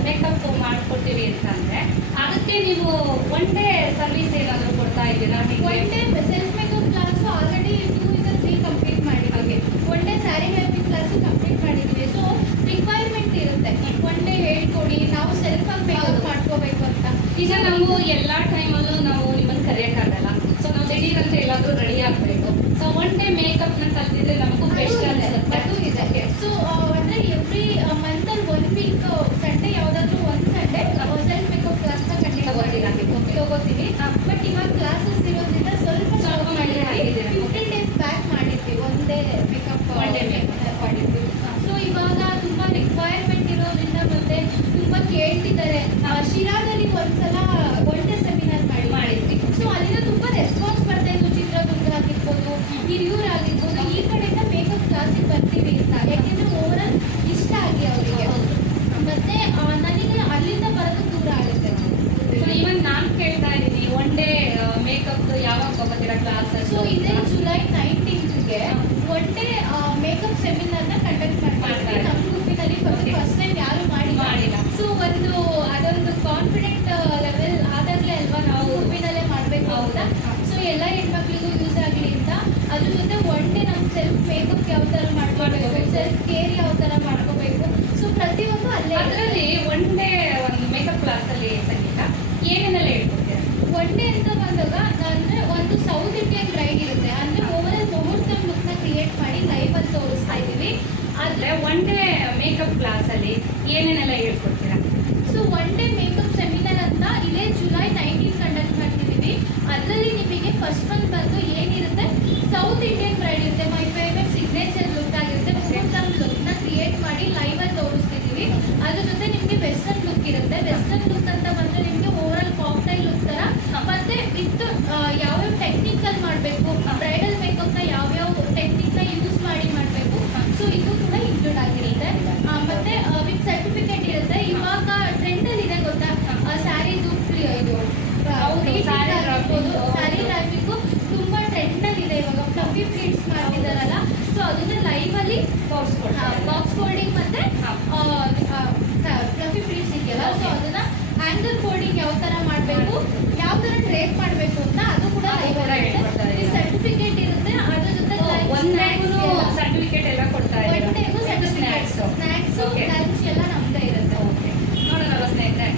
ಮೇಕಪ್ ಮಾಡಿಕೊಡ್ತೀವಿ ಅಂತಂದರೆ ಅದಕ್ಕೆ ನೀವು ಒನ್ ಡೇ ಸರ್ವಿಸ್ ಏನಾದರೂ ಕೊಡ್ತಾ ಇದ್ದೀರಾ? 1 day self makeup class already 2 ಇಂದ 3 ಕಂಪ್ಲೀಟ್ ಮಾಡಿದ್ದೀವಿ. 1 day sari making class complete ಮಾಡಿದ್ದೀವಿ. ಸೊ ರಿಕ್ವೈರ್ಮೆಂಟ್ ಇರುತ್ತೆ 1 ಡೇ ಹೇಳ್ಕೊಡಿ, ನಾವು ಸೆಲ್ಫಾಗಿ ಮೇಕಪ್ ಮಾಡ್ಕೋಬೇಕು ಅಂತ. ಈಗ ನಾವು ಎಲ್ಲ ಟೈಮಲ್ಲೂ ನಾವು ನಿಮ್ಮನ್ನು ಕರೆಯೋಕ್ಕಾಗಲ್ಲ. ಸೊ ನಾವು ದಿಢೀರಂತ ಎಲ್ಲಾದರೂ ರೆಡಿ ಆಗಬೇಕು. ಸೊ 1 ಡೇ ಮೇಕಪ್ನ ಕಲ್ತಿದ್ರೆ ನಮಗೂ ಬೆಸ್ಟ್ ಅನಿಸುತ್ತೆ. ಅದು ಇದೆ. ಸೊ ಅಂದರೆ ಎವ್ರಿ ಮಂತಲ್ಲಿ 1 ವೀಕ್ ಸಂಡೇ ಯಾವುದಾದ್ರೂ ಒಂದು ಸಂಡೇ ಸೆಲ್ಫ್ ಮೇಕಪ್ ಕ್ಲಾಸ್ನ ಖಂಡಿತ ತಗೋತೀವಿ. ಬಟ್ ಇವಾಗ ಕ್ಲಾಸಸ್ ಇರೋದ್ರಿಂದ ಸ್ವಲ್ಪ ಸ್ಟಾಪ್ ಮಾಡಿದ್ದೀವಿ. 15 ಡೇಸ್ ಬ್ಯಾಕ್ ಮಾಡಿದ್ವಿ ಒಂದೇ ಮೇಕಪ್ ಮಾಡಿದ್ವಿ. ಸೊ ಇವಾಗ ತುಂಬ ರಿಕ್ವೈರ್ಮೆಂಟ್ ಇರೋದ್ರಿಂದ ಮತ್ತೆ ತುಂಬ ಕೇಳ್ತಿದ್ದಾರೆ. ಶಿರಾದಲ್ಲಿ ಒಂದ್ಸಲ 1 ಡೇ ಸೆಮಿನಾರ್ ಮಾಡಿದ್ವಿ. ಸೊ ಅಲ್ಲಿಂದ ತುಂಬ ರೆಸ್ಪಾನ್ಸ್ ಬರ್ತಾ ಇತ್ತು. ಚಿತ್ರದುರ್ಗ ಆಗಿರ್ಬೋದು, ಹಿರಿಯೂರು ಆಗಿರ್ಬೋದು, ಈ ಕಡೆಯಿಂದ ಮೇಕಪ್ ಕ್ಲಾಸಿಗೆ ಬರ್ತೀವಿ ಅಂತ. ಯಾಕೆಂದರೆ ಓವರಾಲ್ ಇಷ್ಟ ಆಗಿ ಅವರಿಗೆ. ಮತ್ತೆ ನನಗೆ ಅಲ್ಲಿಂದ ಬರೋದು ದೂರ ಆಗುತ್ತೆ. ಇವನ್ ನಾನು ಕೇಳ್ತಾ ಇದ್ದೀನಿ, 1 ಡೇ ಮೇಕಪ್ ಯಾವಾಗ ತಗೋತೀರಾ ಕ್ಲಾಸ್? ಸೊ ಇದೇ ಜುಲೈ 19ಗೆ 1 ಡೇ ಮೇಕಪ್ ಸೆಮಿನಾರ್ನ ಕಂಡಕ್ಟ್ ಮಾಡ್ತೀವಿ. ನಮ್ಮ ಗ್ರೂಪಿನಲ್ಲಿ ಫಸ್ಟ್ ಟೈಮ್ ಯಾರು ಮಾಡಿಲ್ಲ. ಸೊ ಅದೊಂದು ಕಾನ್ಫಿಡೆಂಟ್ ಲೆವೆಲ್ ಆದಾಗಲೇ ಅಲ್ವಾ ನಾವು ಗ್ರೂಪಿನಲ್ಲೇ ಮಾಡಬೇಕು ಅಂತ. ಸೊ ಎಲ್ಲ ಹೆಣ್ಮಕ್ಳಿಗೂ ಯೂಸ್ ಆಗಲಿ ಅಂತ. ಅದ್ರ ಜೊತೆ 1 ಡೇ ನಮ್ಮ ಸೆಲ್ಫ್ ಮೇಕಪ್ ಯಾವ ಥರ ಮಾಡ್ಕೋಬೇಕು, ಸೆಲ್ಫ್ ಕೇರ್ ಯಾವ ಥರ ಮಾಡ್ಕೋಬೇಕು, ಸೊ ಪ್ರತಿಯೊಂದು ಅಲ್ಲೇ. ಅದರಲ್ಲಿ 1 ಡೇ ಕ್ಲಾಸಲ್ಲಿ ಸಂಗೀತ ಏನೇನೆಲ್ಲ ಹೇಳ್ಕೊಡ್ತೀರಾ? ಒನ್ ಡೇ ಅಂತ ಬಂದಾಗ ಅಂದ್ರೆ ಒಂದು ಸೌತ್ ಇಂಡಿಯನ್ ಬ್ರೈಡ್ ಇರುತ್ತೆ, ಅಂದ್ರೆ ಓವರಾಲ್ ಮುಹೂರ್ತ ಲುಕ್ನ ಕ್ರಿಯೇಟ್ ಮಾಡಿ ಲೈವಲ್ಲಿ ತೋರಿಸ್ತಾ ಇದ್ದೀವಿ. ಆದರೆ ಒನ್ ಡೇ ಮೇಕಪ್ ಕ್ಲಾಸಲ್ಲಿ ಏನೇನೆಲ್ಲ ಹೇಳ್ಕೊಡ್ತೀರಾ? So one day makeup seminar ಅಂತ ಇದೇ ಜುಲೈ 19 ಕಂಡಕ್ಟ್ ಮಾಡ್ತಿದ್ದೀವಿ. ಅದರಲ್ಲಿ ನಿಮಗೆ ಫಸ್ಟ್ ಒನ್ ಬಂದು ಏನಿರುತ್ತೆ, ಸೌತ್ ಇಂಡಿಯನ್ ಬ್ರೈಡ್ ಇರುತ್ತೆ, ಮೈ ಫೇವ್ರೆಟ್ ಸಿಗ್ನೇಚರ್ ಲುಕ್ ಆಗಿರುತ್ತೆ, ಮುಹೂರ್ತ ಲುಕ್ನ ಕ್ರಿಯೇಟ್ ಮಾಡಿ ಲೈವಲ್ಲಿ ತೋರಿಸ್ತಿದ್ದೀವಿ. ಅದ್ರ ಜೊತೆ ನಿಮಗೆ ವೆಸ್ಟರ್ನ್ ಲುಕ್ ಇರುತ್ತೆ. ವೆಸ್ಟರ್ನ್ ಲುಕ್ ಅಂತ ಬಂದರೆ ನಿಮಗೆ ಓವರಾಲ್ ಕಾಕ್ಟೈಲ್ ಲುಕ್ ಥರ, ಮತ್ತೆ ವಿತ್ ಯಾವ್ಯಾವ ಟೆಕ್ನಿಕಲ್ ಮಾಡಬೇಕು, ಬ್ರೈಡಲ್ ಮೇಕಪ್ನ ಯಾವ್ಯಾವ ಟೆಕ್ನಿಕ್ನ ಯೂಸ್ ಮಾಡಿ ಮಾಡಬೇಕು, ಸೊ ಇದು ಕೂಡ ಇನ್ಕ್ಲೂಡ್ ಆಗಿರುತ್ತೆ. ಮತ್ತೆ ವಿತ್ ಸರ್ಟಿಫಿಕೇಟ್ ಇರುತ್ತೆ. ಇವಾಗ ಟ್ರೆಂಡಲ್ಲಿ ಇದೆ ಗೊತ್ತಾ, ಸ್ಯಾರಿದು ಇದು ಸ್ಯಾರಿ ರ್ಯಾಪಿಂಗು ತುಂಬ ಟ್ರೆಂಡಲ್ಲಿ ಇದೆ ಇವಾಗ. ಫ್ಲಫಿ ಪ್ರಿಂಟ್ಸ್ ಮಾಡ್ತಿದ್ದಾರಲ್ಲ, ಸೊ ಅದನ್ನ ಲೈವಲ್ಲಿ ಬಾಕ್ಸ್ ಫೋಲ್ಡಿಂಗ್ ಮತ್ತೆ ಫ್ಲಫಿ ಪ್ರಿಂಟ್ಸ್ ಇದೆಯಲ್ಲ, ಸೊ ಅದನ್ನ ಹ್ಯಾಂಗರ್ ಫೋಲ್ಡಿಂಗ್ ಯಾವ ಥರ ಮಾಡಬೇಕು, ಯಾವ ಥರ ಡ್ರೇಪ್ ಮಾಡಬೇಕು ಅಂತ ಅದು ಕೂಡ ಸರ್ಟಿಫಿಕೇಟ್ ಇರುತ್ತೆ. ಅದ್ರ ಜೊತೆ ಸರ್ಟಿಫಿಕೇಟ್ ಎಲ್ಲ ಕೊಡ್ತಾ ಇದ್ದಾರೆ. ಸ್ನ್ಯಾಕ್ಸ್ ಲಂಚ್ ಎಲ್ಲ ನಮ್ದೇ ಇರುತ್ತೆ. ನೋಡೋಣ ಸ್ನೇಹಿತರೆ,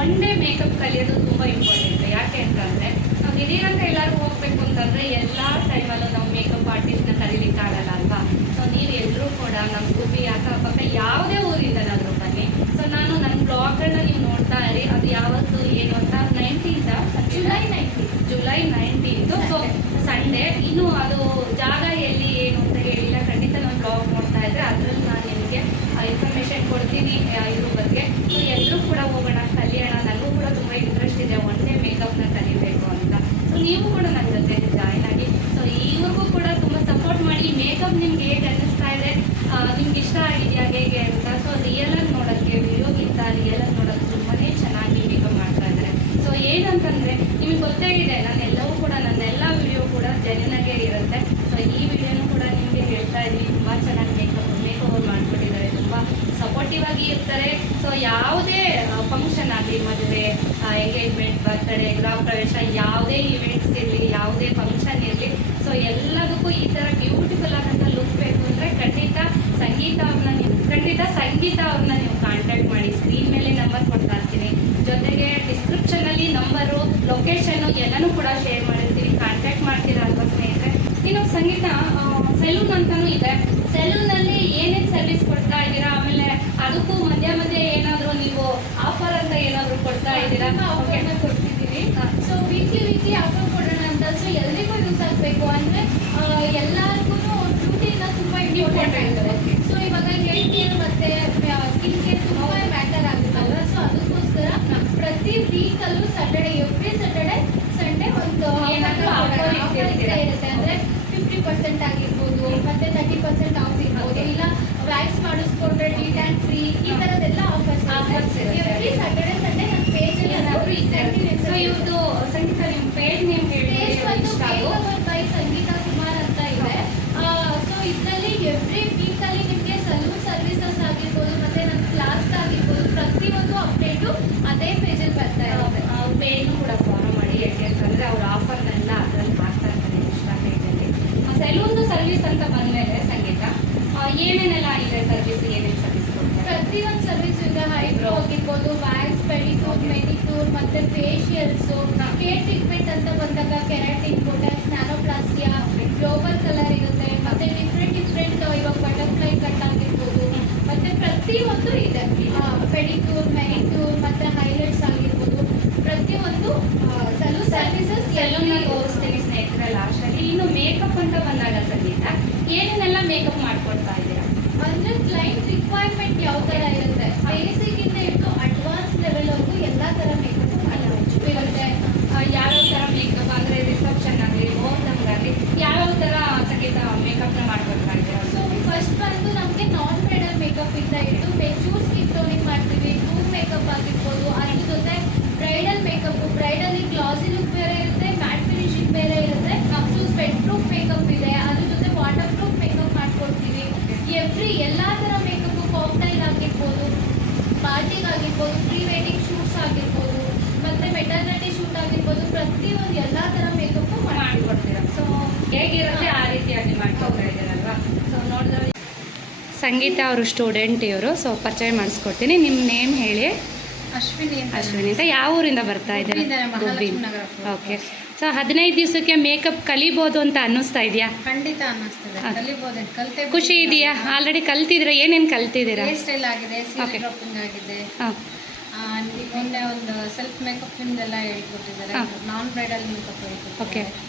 ಒನ್ ಡೇ ಮೇಕಪ್ ಕಲಿಯೋದು ತುಂಬ ಇಂಪಾರ್ಟೆಂಟ್. ಯಾಕೆ ಅಂತಂದರೆ ನಾವು ದಿಢೀರಂತ ಎಲ್ಲರೂ ಹೋಗಬೇಕು ಅಂತಂದರೆ ಎಲ್ಲ ಟೈಮಲ್ಲೂ ನಾವು ಮೇಕಪ್ ಆರ್ಟಿಸ್ಟ್ನ ಕರೀಲಿಕ್ಕಾಗಲ್ಲ ಅಲ್ವಾ. ಸೊ ನೀವು ಎಲ್ಲರೂ ಕೂಡ ನಮ್ಮ ಗುಬ್ಬಿ ಅಕ್ಕಪಕ್ಕ ಯಾವುದೇ ಊರಿಂದನಾದರೂ ಬನ್ನಿ. ಸೊ ನಾನು ನನ್ನ ಬ್ಲಾಗನ್ನು ನೀವು ನೋಡ್ತಾ ಇರಿ. ಅದು ಯಾವತ್ತು ಏನು ಅಂತ 19th July 19th, so Sunday. ಇನ್ನು ಅದು ಜಾಗ ಎಲ್ಲಿ ಏನು ಅಂತ ಹೇಳಿಲ್ಲ. ಖಂಡಿತ ನಾನು ಬ್ಲಾಗ್ ನೋಡ್ತಾ ಇದ್ದರೆ ಅದರಲ್ಲಿ ನಾನು ನಿಮಗೆ ಇನ್ಫಾರ್ಮೇಷನ್ ಕೊಡ್ತೀನಿ ಇದ್ರ ಬಗ್ಗೆ. ಸೊ ಎಲ್ಲರೂ ಕೂಡ ಹೋಗೋಣ, ಕಲಿಯೋಣ. ನನಗೂ ಕೂಡ ತುಂಬ ಇಂಟ್ರೆಸ್ಟ್ ಇದೆ ಒನ್ ಡೇ ಮೇಕಪ್ನ ಕಲಿಬೇಕು ಅಂತ. ಸೊ ನೀವು ಕೂಡ ನನ್ನ ಜೊತೆ ಜಾಯ್ನ್ ಆಗಿ. ಸೊ ಇವ್ರಿಗೂ ಕೂಡ ತುಂಬ ಸಪೋರ್ಟ್ ಮಾಡಿ. ಮೇಕಪ್ ನಿಮ್ಗೆ ಹೇಗೆ ಅನ್ನಿಸ್ತಾ ಇದೆ, ನಿಮ್ಗೆ ಇಷ್ಟ ಆಗಿದೆಯಾ ಹೇಗೆ ಅಂತ. ಸೊ ರಿಯಲಾಗಿ ನೋಡೋಕ್ಕೆ, ವಿಡಿಯೋಗಿಂತ ರಿಯಲಾಗಿ ನೋಡೋಕ್ಕೆ ತುಂಬಾ ಚೆನ್ನಾಗಿ ಮೇಕಪ್ ಮಾಡ್ತಾ ಇದ್ದಾರೆ. ಸೊ ಏನಂತಂದರೆ ನಿಮಗೆ ಗೊತ್ತೇ ಇದೆ, ನಾನೆಲ್ಲವೂ ಕೂಡ ನನ್ನೆಲ್ಲ ವಿಡಿಯೋ ಕೂಡ ಜೆನ್ಯೂನಾಗೇ ಇರುತ್ತೆ. ಸೊ ಈ ವಿಡಿಯೋನು ಕೂಡ ನಿಮಗೆ ಹೇಳ್ತಾ ಇದ್ದೀನಿ, ತುಂಬ ಚೆನ್ನಾಗಿ ಮೇಕ್ ಓವರ್ ಮಾಡಿಕೊಟ್ಟಿದ್ದಾರೆ. ತುಂಬ ಸಪೋರ್ಟಿವ್ ಆಗಿ ಇರ್ತಾರೆ. ಸೊ ಯಾವುದೇ ಫಂಕ್ಷನ್ ಆಗಲಿ, ಮದುವೆ, ಎಂಗೇಜ್ಮೆಂಟ್, ಬರ್ತ್ಡೇ, ಗೃಹ ಪ್ರವೇಶ, ಯಾವುದೇ ಈವೆಂಟ್ಸ್ ಇರಲಿ, ಯಾವುದೇ ಫಂಕ್ಷನ್ ಇರಲಿ, ಸೊ ಎಲ್ಲದಕ್ಕೂ ಈ ಥರ ಬ್ಯೂಟಿಫುಲ್ ಆದಂಥ ಲುಕ್ ಬೇಕು ಅಂದರೆ ಖಂಡಿತ ಸಂಗೀತ ಅವ್ರನ್ನ ನೀವು ಕಾಂಟ್ಯಾಕ್ಟ್ ಮಾಡಿ. ಸ್ಕ್ರೀನ್ ಮೇಲೆ ನಂಬರ್ ಕೊಡ್ತಾ ಇರ್ತೀನಿ, ಜೊತೆಗೆ ಡಿಸ್ಕ್ರಿಪ್ಷನಲ್ಲಿ ನಂಬರು, ಲೊಕೇಶನ್ನು ಎಲ್ಲನೂ ಕೂಡ ಶೇರ್ ಮಾಡಿರ್ತೀನಿ. ಕಾಂಟ್ಯಾಕ್ಟ್ ಮಾಡ್ತೀರಾ ಅಲ್ವಾ ಸ್ನೇಹಿತರೆ. ಇನ್ನು ಸಂಗೀತ ಸೆಲೂನ್ ಅಂತಲೂ ಇದೆ. ಸೆಲೂನಲ್ಲಿ ಏನೇನು ಸರ್ವಿಸ್ ಕೊಡ್ತಾ ಇದ್ದೀರಾ, ಆಮೇಲೆ ಅದಕ್ಕೂ ಮಧ್ಯೆ ಏನಾದರೂ ನೀವು ಆಫರ್ ಅಂತ ಏನಾದರೂ ಕೊಡ್ತಾ ಇದ್ದೀರಾ? ಆಫರ್ನ ಕೊಡ್ತಿದ್ದೀವಿ. ಸೊ ವೀಕ್ಲಿ ಆಫರ್ ಕೊಡೋಣ ಅಂತ. ಸೊ ಎಲ್ರಿಗೂ ಯೂಸ್ ಆಗಬೇಕು ಅಂದರೆ ಎಲ್ಲರಿಗೂ ಬ್ಯೂಟಿನ ತುಂಬ ಇಂಪಾರ್ಟೆಂಟ್ ಆಗುತ್ತೆ. ಸೊ ಇವಾಗ ಹೇರ್ ಕೇರ್ ಮತ್ತು ಸ್ಕಿನ್ ಕೇರ್ ತುಂಬ ಮ್ಯಾಟರ್ ಆಗುತ್ತಲ್ಲ. ಸೊ ಅದಕ್ಕೋಸ್ಕರ ಪ್ರತಿ ವೀಕಲ್ಲೂ ಎವ್ರಿ ಸ್ಯಾಟರ್ಡೆ ಸಂಡೇ ಒಂದು ಆಫರ್ ಇರುತ್ತೆ. ಅಂದರೆ 50% ಆಗಿರ್ಬೋದು, ಮತ್ತೆ 30% ಆಫ್ ಇರ್ಬೋದು, ಇಲ್ಲ ವ್ಯಾಕ್ಸ್ ಮಾಡಿಸ್ಕೊಂಡ್ರೆ ಡಿ ಆ್ಯಂಡ್ ಫ್ರೀ, ಈ ಥರದ್ದೆಲ್ಲ ಆಫರ್ಸ್ ಎವ್ರಿ ಸ್ಯಾಟರ್ಡೆ ಸಂಡೇ ನನ್ನ ಪೇಜಲ್ಲಿ ಏನಾದರೂ ಇದೆ. ಸೊ ಇವ್ರದ್ದು ಸಂಗೀತ ನಿಮ್ಮ ಪೇಜ್ ನೇಮ್ ಹೇಳಿ. ಬೈ ಸಂಗೀತ ಕುಮಾರ್ ಅಂತ ಇದೆ. ಸೊ ಇದರಲ್ಲಿ ಎವ್ರಿ ವೀಕಲ್ಲಿ ನಿಮಗೆ ಸಲೂನ್ ಸರ್ವಿಸಸ್ ಆಗಿರ್ಬೋದು, ಮತ್ತು ನನ್ನ ಕ್ಲಾಸ್ ಆಗಿರ್ಬೋದು, ಪ್ರತಿಯೊಂದು ಅಪ್ಡೇಟು ಅದೇ ಪೇಜಲ್ಲಿ ಬರ್ತಾ ಇರುತ್ತೆ. ಪೇಜ್ನು ಕೂಡ ಫಾಲೋ ಮಾಡಿ. ಯಾಕೆ ಅಂತಂದರೆ ಅವ್ರ ಆಫರ್ನೆಲ್ಲ ಅದರಲ್ಲಿ ಹಾಕ್ತಾ ಇರ್ತಾರೆ ಇನ್ಸ್ಟಾ ಪೇಜಲ್ಲಿ. ಸೆಲೂನ್ದು ಸರ್ವಿಸ್ ಅಂತ ಬಂದಮೇಲೆ ಸಂಗೀತ ಏನೇನೆಲ್ಲ ಇದೆ ಸರ್ವಿಸ್, ಏನೇನು ಸರ್ವಿಸ್ ಕೊಡ್ತಾರೆ? ಪ್ರತಿಯೊಂದು ಸರ್ವಿಸ್ ಇದೆ. ಐಬ್ರೋ ಆಗಿರ್ಬೋದು, ವ್ಯಾಕ್ಸ್, ಪೆಡಿಕ್ಯೂರ್, ಮೆನಿಕ್ಯೂರ್, ಮತ್ತು ಫೇಶಿಯಲ್ಸು, ಹೇರ್ ಟ್ರೀಟ್ಮೆಂಟ್ ಅಂತ ಬಂದಾಗ ಕೆರಾಟಿನ್, ಬೋಟಾಕ್ಸ್, ನ್ಯಾನೋಪ್ಲಾಸ್ಟಿಯಾ, ಗ್ಲೋಬಲ್ ಕಲರ್ ಇರುತ್ತೆ, ಮತ್ತು ಡಿಫ್ರೆಂಟ್ ಇವಾಗ ಬಟರ್ಫ್ಲೈ ಕಟ್ ಆಗಿರ್ಬೋದು, ಮತ್ತು ಪ್ರತಿಯೊಂದು ಇದೆ. ಪೆಡಿಕ್ಯೂರ್, ಮೆನಿಕ್ಯೂರ್, ಮತ್ತು ಹೈಲೈಟ್ಸ್ ಆಗಿರ್ಬೋದು, ಪ್ರತಿಯೊಂದು ಸರ್ವಿಸಸ್ ಸೆಲೂನ್ನ ತೋರಿಸ್ತೀನಿ ಸ್ನೇಹಿತರೆ ಲಾಸ್ಟಲ್ಲಿ. ಇನ್ನು ಮೇಕಪ್ ಅಂತ ಬಂದಾಗ ಸಂಗೀತ ಏನೇನೆಲ್ಲ ಮೇಕಪ್ ಮಾಡ್ಕೊಡ್ತಾ ಇದ್ದೀರಾ? ಅಂದರೆ ಕ್ಲೈಂಟ್ ರಿಕ್ವೈರ್ಮೆಂಟ್ ಯಾವ ಥರ ಇರುತ್ತೆ, ಬೇಸಿಕ್ಕಿಂದ ಹಿಡಿದು ಅಡ್ವಾನ್ಸ್ ಲೆವೆಲ್ವರೆಗೂ ಎಲ್ಲ ಥರ ಮೇಕಪ್ ಇರುತ್ತೆ. ಯಾವ್ಯಾವ ಥರ ಮೇಕಪ್ ಅಂದರೆ ರಿಸೆಪ್ಷನ್ ಆಗಲಿ, ಮುಹೂರ್ತಮ್ಗಾಗಲಿ ಯಾವ್ಯಾವ ಥರ ಸಂಗೀತ ಮೇಕಪ್ನ ಮಾಡ್ಕೊಡ್ತಾ ಇದ್ದೀರಾ? ಸೊ ಫಸ್ಟ್ ಬಂದು ನಮಗೆ ನಾನ್ ಬ್ರೈಡಲ್ ಮೇಕಪ್ ಇಂದ ಹಿಡಿದು ಮೆಚೂರ್ ಸ್ಕಿನ್ ಟೋನಿಂಗ್ ಮಾಡ್ತೀವಿ, ಟೂನ್ ಮೇಕಪ್ ಆಗಿರ್ಬೋದು. ಅದ್ರ ಜೊತೆ ಬ್ರೈಡಲ್ ಮೇಕಪ್, ಬ್ರೈಡಲ್ಲಿ ಗ್ಲಾಸಿ ಲುಕ್ ಬೇರೆ ಇರುತ್ತೆ, ಮ್ಯಾಟ್ ಫಿನಿಶಿಂಗ್ ಬೇರೆ ಇರುತ್ತೆ. ಸೊ ಸ್ವೆಟ್ ಪ್ರೂಫ್ ಮೇಕಪ್ ಇದೆ, ಅದ್ರ ಜೊತೆ ವಾಟರ್ ಪ್ರೂಫ್ ಮೇಕಪ್ ಮಾಡ್ಕೊಡ್ತೀವಿ. ಎಲ್ಲ ಥರ ಮೇಕಪ್ಪು, ಕಾಕ್ಟೈಲ್ ಆಗಿರ್ಬೋದು, ಪಾರ್ಟಿಗಾಗಿರ್ಬೋದು, ಪ್ರೀ ವೆಡ್ಡಿಂಗ್ ಶೂಟ್ಸ್ ಆಗಿರ್ಬೋದು, ಮತ್ತು ಮೆಟರ್ನಿಟಿ ಶೂಟ್ ಆಗಿರ್ಬೋದು, ಪ್ರತಿಯೊಂದು ಎಲ್ಲ ಥರ ಮೇಕಪ್ಪು ಮಾಡಿಕೊಡ್ತೀರಾ. ಸೊ ಹೇಗಿರುತ್ತೆ ಆ ರೀತಿಯಾಗಿ ಮಾಡ್ಕೊಡ್ತಾ ಇದ್ದೀರಲ್ವಾ. ಸೊ ನೋಡಿದ್ರೆ ಸಂಗೀತ ಅವರು ಸ್ಟೂಡೆಂಟ್ ಇವರು. ಸೊ ಪರಿಚಯ ಮಾಡಿಸ್ಕೊಡ್ತೀನಿ. ನಿಮ್ಮ ನೇಮ್ ಹೇಳಿ. ಅಶ್ವಿನಿ ಅಂತ ಅಶ್ವಿನಿ ಅಂತ ಯಾವ ಊರಿಂದ ಬರ್ತಾ ಇದ್ದೀರಾ? ಗುಬ್ಬಿಯಿಂದನೇ, ಮಹಾಲಕ್ಷ್ಮಿ ಗುಬ್ಬಿ. ನಗರ. ಓಕೆ. ಸೊ 15 ದಿವಸಕ್ಕೆ ಮೇಕಪ್ ಕಲಿಬೋದು ಅಂತ ಅನ್ನಿಸ್ತಾ ಇದೆಯಾ? ಖಂಡಿತ ಅನ್ನಿಸ್ತದೆ, ಕಲಿಬೋದು, ಕಲ್ತೆ ಖುಷಿ ಇದೆಯಾ? ಆಲ್ರೆಡಿ ಕಲ್ತಿದ್ದೀರಾ? ಏನೇನು ಕಲ್ತಿದ್ದೀರಾ? ಹೇರ್ ಸ್ಟೈಲ್ ಆಗಿದೆ, ಸೀರೆ Okay. ಡ್ರಾಪಿಂಗ್ ಆಗಿದೆ. ಹಾಂ ಮೊನ್ನೆ ಒಂದು ಸೆಲ್ಫ್ ಮೇಕಪ್ ಇಂದೆಲ್ಲ ಹೇಳ್ಕೊಟ್ಟಿದ್ದಾರೆ, ಹಾ. Non bridal makeup okay. ಹೇಳ್ಕೊಟ್ಟಿದ್ದಾರೆ.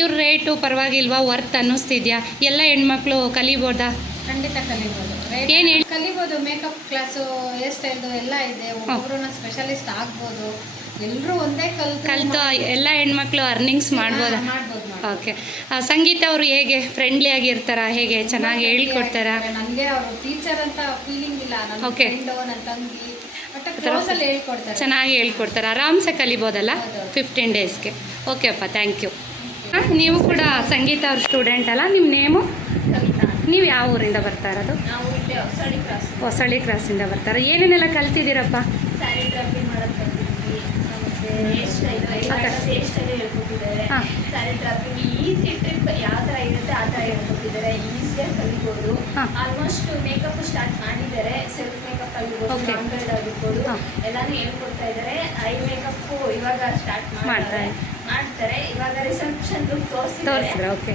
ಇವ್ರ ರೇಟು ಪರವಾಗಿಲ್ವಾ? ವರ್ತ್ ಅನ್ನಿಸ್ತಿದ್ಯಾ? ಎಲ್ಲ ಹೆಣ್ಮಕ್ಳು ಕಲಿಬೋದಾ? ಖಂಡಿತ ಕಲಿಬೋದು, ಏನ್ ಹೇಳಿ- ಕಲಿಬೋದು. ಮೇಕಪ್ ಕ್ಲಾಸು, ಹೇರ್ ಸ್ಟೈಲ್ದು ಎಲ್ಲ ಇದೆ. ಒಬ್ಬೊಬ್ರು ಸ್ಪೆಷಲಿಸ್ಟ್ ಆಗ್ಬೋದು, ಎಲ್ಲರೂ ಒಂದೇ ಕಲ್ತು ಎಲ್ಲ ಹೆಣ್ಮಕ್ಳು ಅರ್ನಿಂಗ್ಸ್ ಮಾಡ್ಬೋದಾ? ಮಾಡ್ಬೋದು. ಓಕೆ. ಸಂಗೀತ ಅವರು ಹೇಗೆ ಫ್ರೆಂಡ್ಲಿ ಆಗಿರ್ತಾರಾ? ಹೇಗೆ ಚೆನ್ನಾಗಿ ಹೇಳ್ಕೊಡ್ತಾರಾ? ನನಗೆ ಅವರು ಟೀಚರ್ ಅಂತ ಫೀಲಿಂಗ್ ಇಲ್ಲ, ನನ್ನ Okay. ಫ್ರೆಂಡು, ನನ್ನ ತಂಗಿ, ಬಟ್ ಕ್ಲೋಸಲ್ಲಿ ಹೇಳ್ಕೊಡ್ತಾರೆ. ಚೆನ್ನಾಗಿ ಹೇಳ್ಕೊಡ್ತಾರೆ, ಆರಾಮ್ಸೆ ಕಲಿಬೋದಲ್ಲ ಹೌದು. 15 ಡೇಸ್ಗೆ. ಓಕೆ ಅಪ್ಪ, ಥ್ಯಾಂಕ್ ಯು. ನೀವು ಕೂಡ ಸಂಗೀತ ಅವ್ರ ಸ್ಟೂಡೆಂಟ್ ಅಲ್ಲ? ನಿಮ್ಮ ನೇಮು? ನೀವು ಯಾವ ಊರಿಂದ ಬರ್ತಾ ಇರೋದು? ನಾವು ಇಲ್ಲೇ ಹೊಸಳ್ಳಿ ಕ್ರಾಸ್ ಹೊಸಳ್ಳಿ ಕ್ರಾಸಿಂದ ಬರ್ತಾರೆ. ಏನೇನೆಲ್ಲ ಕಲ್ತಿದ್ದೀರಪ್ಪ? ಸ್ಯಾರಿ ಡ್ರಾಪಿಂಗ್ ಮಾಡೋದು ಕಲ್ತಿದ್ವಿ, ಮತ್ತೆ ಹೇರ್ ಸ್ಟೈಲ್ ಹೇರ್ ಸ್ಟೈಲ್ ಹೇಳ್ಕೊಟ್ಟಿದ್ದಾರೆ. ಹಾ. ಸ್ಯಾರಿ ಡ್ರಾಪಿಂಗ್ ಈಸಿ ಟ್ರಿಪ್ ಯಾವ ಥರ ಇರುತ್ತೆ ಆ ಥರ ಹೇಳ್ಕೊಟ್ಟಿದ್ದಾರೆ, ಈಸಿಯಾಗಿ ಕಲಿಬೋದು. ಹಾ. ಆಲ್ಮೋಸ್ಟ್ ಮೇಕಪ್ ಸ್ಟಾರ್ಟ್ ಮಾಡಿದ್ದಾರೆ, ಸೆಲ್ಫ್ ಮೇಕಪ್ ಆಗಿರ್ಬೋದು, Okay. ನಾನ್ ಆಗಿರ್ಬೋದು, ಹಾ. ಎಲ್ಲಾನು ಹೇಳ್ಕೊಡ್ತಾ ಇದ್ದಾರೆ. ಐ ಮೇಕಪ್ ಇವಾಗ ಸ್ಟಾರ್ಟ್ ಮಾಡ್ತಾರೆ. ಇವಾಗ ರಿಸೆಪ್ಷನ್ ಲುಕ್ ತೋರಿಸಿದ್ರೆ ಓಕೆ.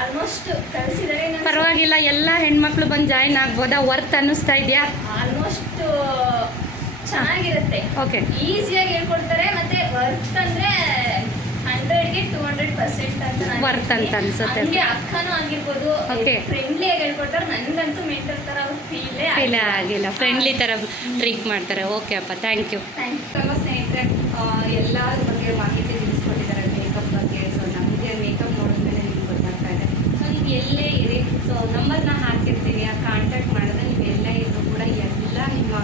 ಆಲ್ಮೋಸ್ಟ್ ಕಲಿಸಿದ್ದಾರೆ. ಪರವಾಗಿಲ್ಲ, ಎಲ್ಲ ಹೆಣ್ಮಕ್ಳು ಬಂದು ಜಾಯ್ನ್ ಆಗ್ಬೋದಾ? ವರ್ತ್ ಅನ್ನಿಸ್ತಾ ಇದೆಯಾ? ಆಲ್ಮೋಸ್ಟ್ ಚೆನ್ನಾಗಿರುತ್ತೆ, ಓಕೆ. ಈಸಿಯಾಗಿ ಹೇಳ್ಕೊಡ್ತಾರೆ. ಮತ್ತೆ ವರ್ತ್ ಅಂದ್ರೆ 100ಗೆ 200% ಅಂತ ನಾನು ವರ್ತ್ ಅಂತ ಹೇಳ್ತೀನಿ. ಅನ್ಸುತ್ತೆ. ಹಂಗೆ ಅಕ್ಕನೂ ಆಗಿರ್ಬೋದು, Okay. ಫ್ರೆಂಡ್ಲಿ ಆಗಿ ಹೇಳ್ಕೊಡ್ತಾರೆ. ನನಗಂತೂ ಮೆಂಟರ್ ತರ ಅವ್ರು ಫೀಲೇ ಇಲ್ಲ ಆಗಿಲ್ಲ, ಫ್ರೆಂಡ್ಲಿ ಥರ ಟ್ರೀಟ್ ಮಾಡ್ತಾರೆ. ಓಕೆ ಅಪ್ಪ, ಥ್ಯಾಂಕ್ ಯು. ಥ್ಯಾಂಕ್ ಸ್ನೇಹಿತರೆ, ಎಲ್ಲರ ಬಗ್ಗೆ ಮಾಹಿತಿ ತಿಳಿಸ್ಕೊಟ್ಟಿದ್ದಾರೆ ಮೇಕಪ್ ಬಗ್ಗೆ. ಸೊ ನಮಗೆ ಮೇಕಪ್ ನೋಡಿದ್ಮೇಲೆ ನಿಮ್ಗೆ ಗೊತ್ತಾಗ್ತಾ ಇದೆ. ಸೊ ನೀವು ಎಲ್ಲೇ ಇರಿ, ಸೊ ನಂಬರ್ನ ಹಾಕಿರ್ತೀನಿ, ಆ ಕಾಂಟ್ಯಾಕ್ಟ್ ಮಾಡಿದ್ರೆ ನೀವು ಎಲ್ಲೇ ಇದ್ರೂ ಕೂಡ ಎಲ್ಲ ನಿಮ್ಮ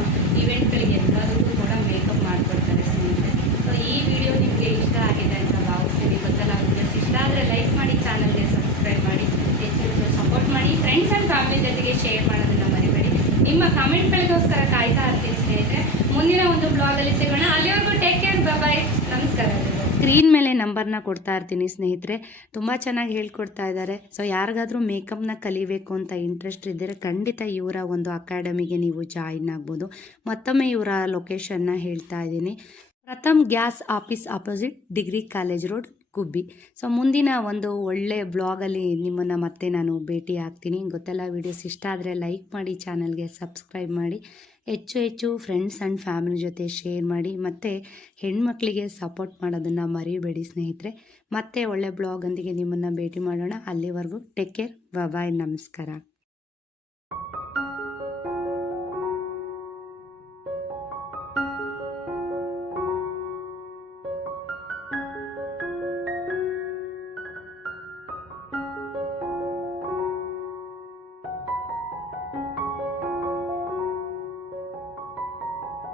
ಇವೆಂಟ್ಗಳಿಗೆ ಎಲ್ಲದಕ್ಕೂ ಕೂಡ ಮೇಕಪ್ ಮಾಡಿಕೊಡ್ತಾರೆ ಸ್ನೇಹಿತರೆ. ಸೊ ಈ ವಿಡಿಯೋ ನಿಮಗೆ ಇಷ್ಟ ಆಗಿದೆ ಅಂತ ಭಾವಿಸ್ತೀನಿ. ಗೊತ್ತಲ್ಲ, ವಿಡಿಯೋಸ್ ಇಷ್ಟ ಆದರೆ ಲೈಕ್ ಮಾಡಿ, ಚಾನಲ್ಗೆ ಸಬ್ಸ್ಕ್ರೈಬ್ ಮಾಡಿ, ಹೆಚ್ಚು ಸಪೋರ್ಟ್ ಮಾಡಿ, ಫ್ರೆಂಡ್ಸ್ ಆ್ಯಂಡ್ ಫ್ಯಾಮಿಲಿ ಜೊತೆಗೆ ಶೇರ್ ಮಾಡೋದನ್ನು ಮರಿಬೇಡಿ. ನಿಮ್ಮ ಕಾಮೆಂಟ್ಗಳಿಗೋಸ್ಕರ ಕಾಯ್ತಾ ಇರ್ತೀನಿ ಸ್ನೇಹಿತರೆ. ಮುಂದಿನ ಒಂದು ಬ್ಲಾಗಲ್ಲಿ ಸಿಗೋಣ. ಅಲ್ಲಿವರೆಗೂ ಟೇಕ್ ಕೇರ್, ಬಾಯ್, ನಮಸ್ಕಾರ. ಸ್ಕ್ರೀನ್ ಮೇಲೆ ನಂಬರ್ನ ಕೊಡ್ತಾ ಇರ್ತೀನಿ ಸ್ನೇಹಿತರೆ, ತುಂಬ ಚೆನ್ನಾಗಿ ಹೇಳ್ಕೊಡ್ತಾ ಇದ್ದಾರೆ. ಸೊ ಯಾರಿಗಾದರೂ ಮೇಕಪ್ನ ಕಲಿಬೇಕು ಅಂತ ಇಂಟ್ರೆಸ್ಟ್ ಇದ್ದರೆ ಖಂಡಿತ ಇವರ ಒಂದು ಅಕಾಡೆಮಿಗೆ ನೀವು ಜಾಯಿನ್ ಆಗ್ಬೋದು. ಮತ್ತೊಮ್ಮೆ ಇವರ ಲೊಕೇಶನ್ನ ಹೇಳ್ತಾ ಇದ್ದೀನಿ. Pratham gas office opposite degree college road, Gubbi. So ಮುಂದಿನ ಒಂದು ಒಳ್ಳೆ ಬ್ಲಾಗಲ್ಲಿ ನಿಮ್ಮನ್ನು ಮತ್ತೆ ನಾನು ಭೇಟಿ ಆಗ್ತೀನಿ. ಗೊತ್ತೆಲ್ಲ, ವೀಡಿಯೋಸ್ ಇಷ್ಟ ಆದರೆ ಲೈಕ್ ಮಾಡಿ, ಚಾನಲ್ಗೆ ಸಬ್ಸ್ಕ್ರೈಬ್ ಮಾಡಿ, ಹೆಚ್ಚು ಫ್ರೆಂಡ್ಸ್ ಆ್ಯಂಡ್ ಫ್ಯಾಮಿಲಿ ಜೊತೆ ಶೇರ್ ಮಾಡಿ, ಮತ್ತು ಹೆಣ್ಮಕ್ಳಿಗೆ ಸಪೋರ್ಟ್ ಮಾಡೋದನ್ನು ಮರಿಬೇಡಿ ಸ್ನೇಹಿತರೆ. ಮತ್ತೆ ಒಳ್ಳೆ ಬ್ಲಾಗೊಂದಿಗೆ ನಿಮ್ಮನ್ನು ಭೇಟಿ ಮಾಡೋಣ. ಅಲ್ಲಿವರೆಗೂ ಟೇಕ್ ಕೇರ್, ಬಾಯ್, ನಮಸ್ಕಾರ.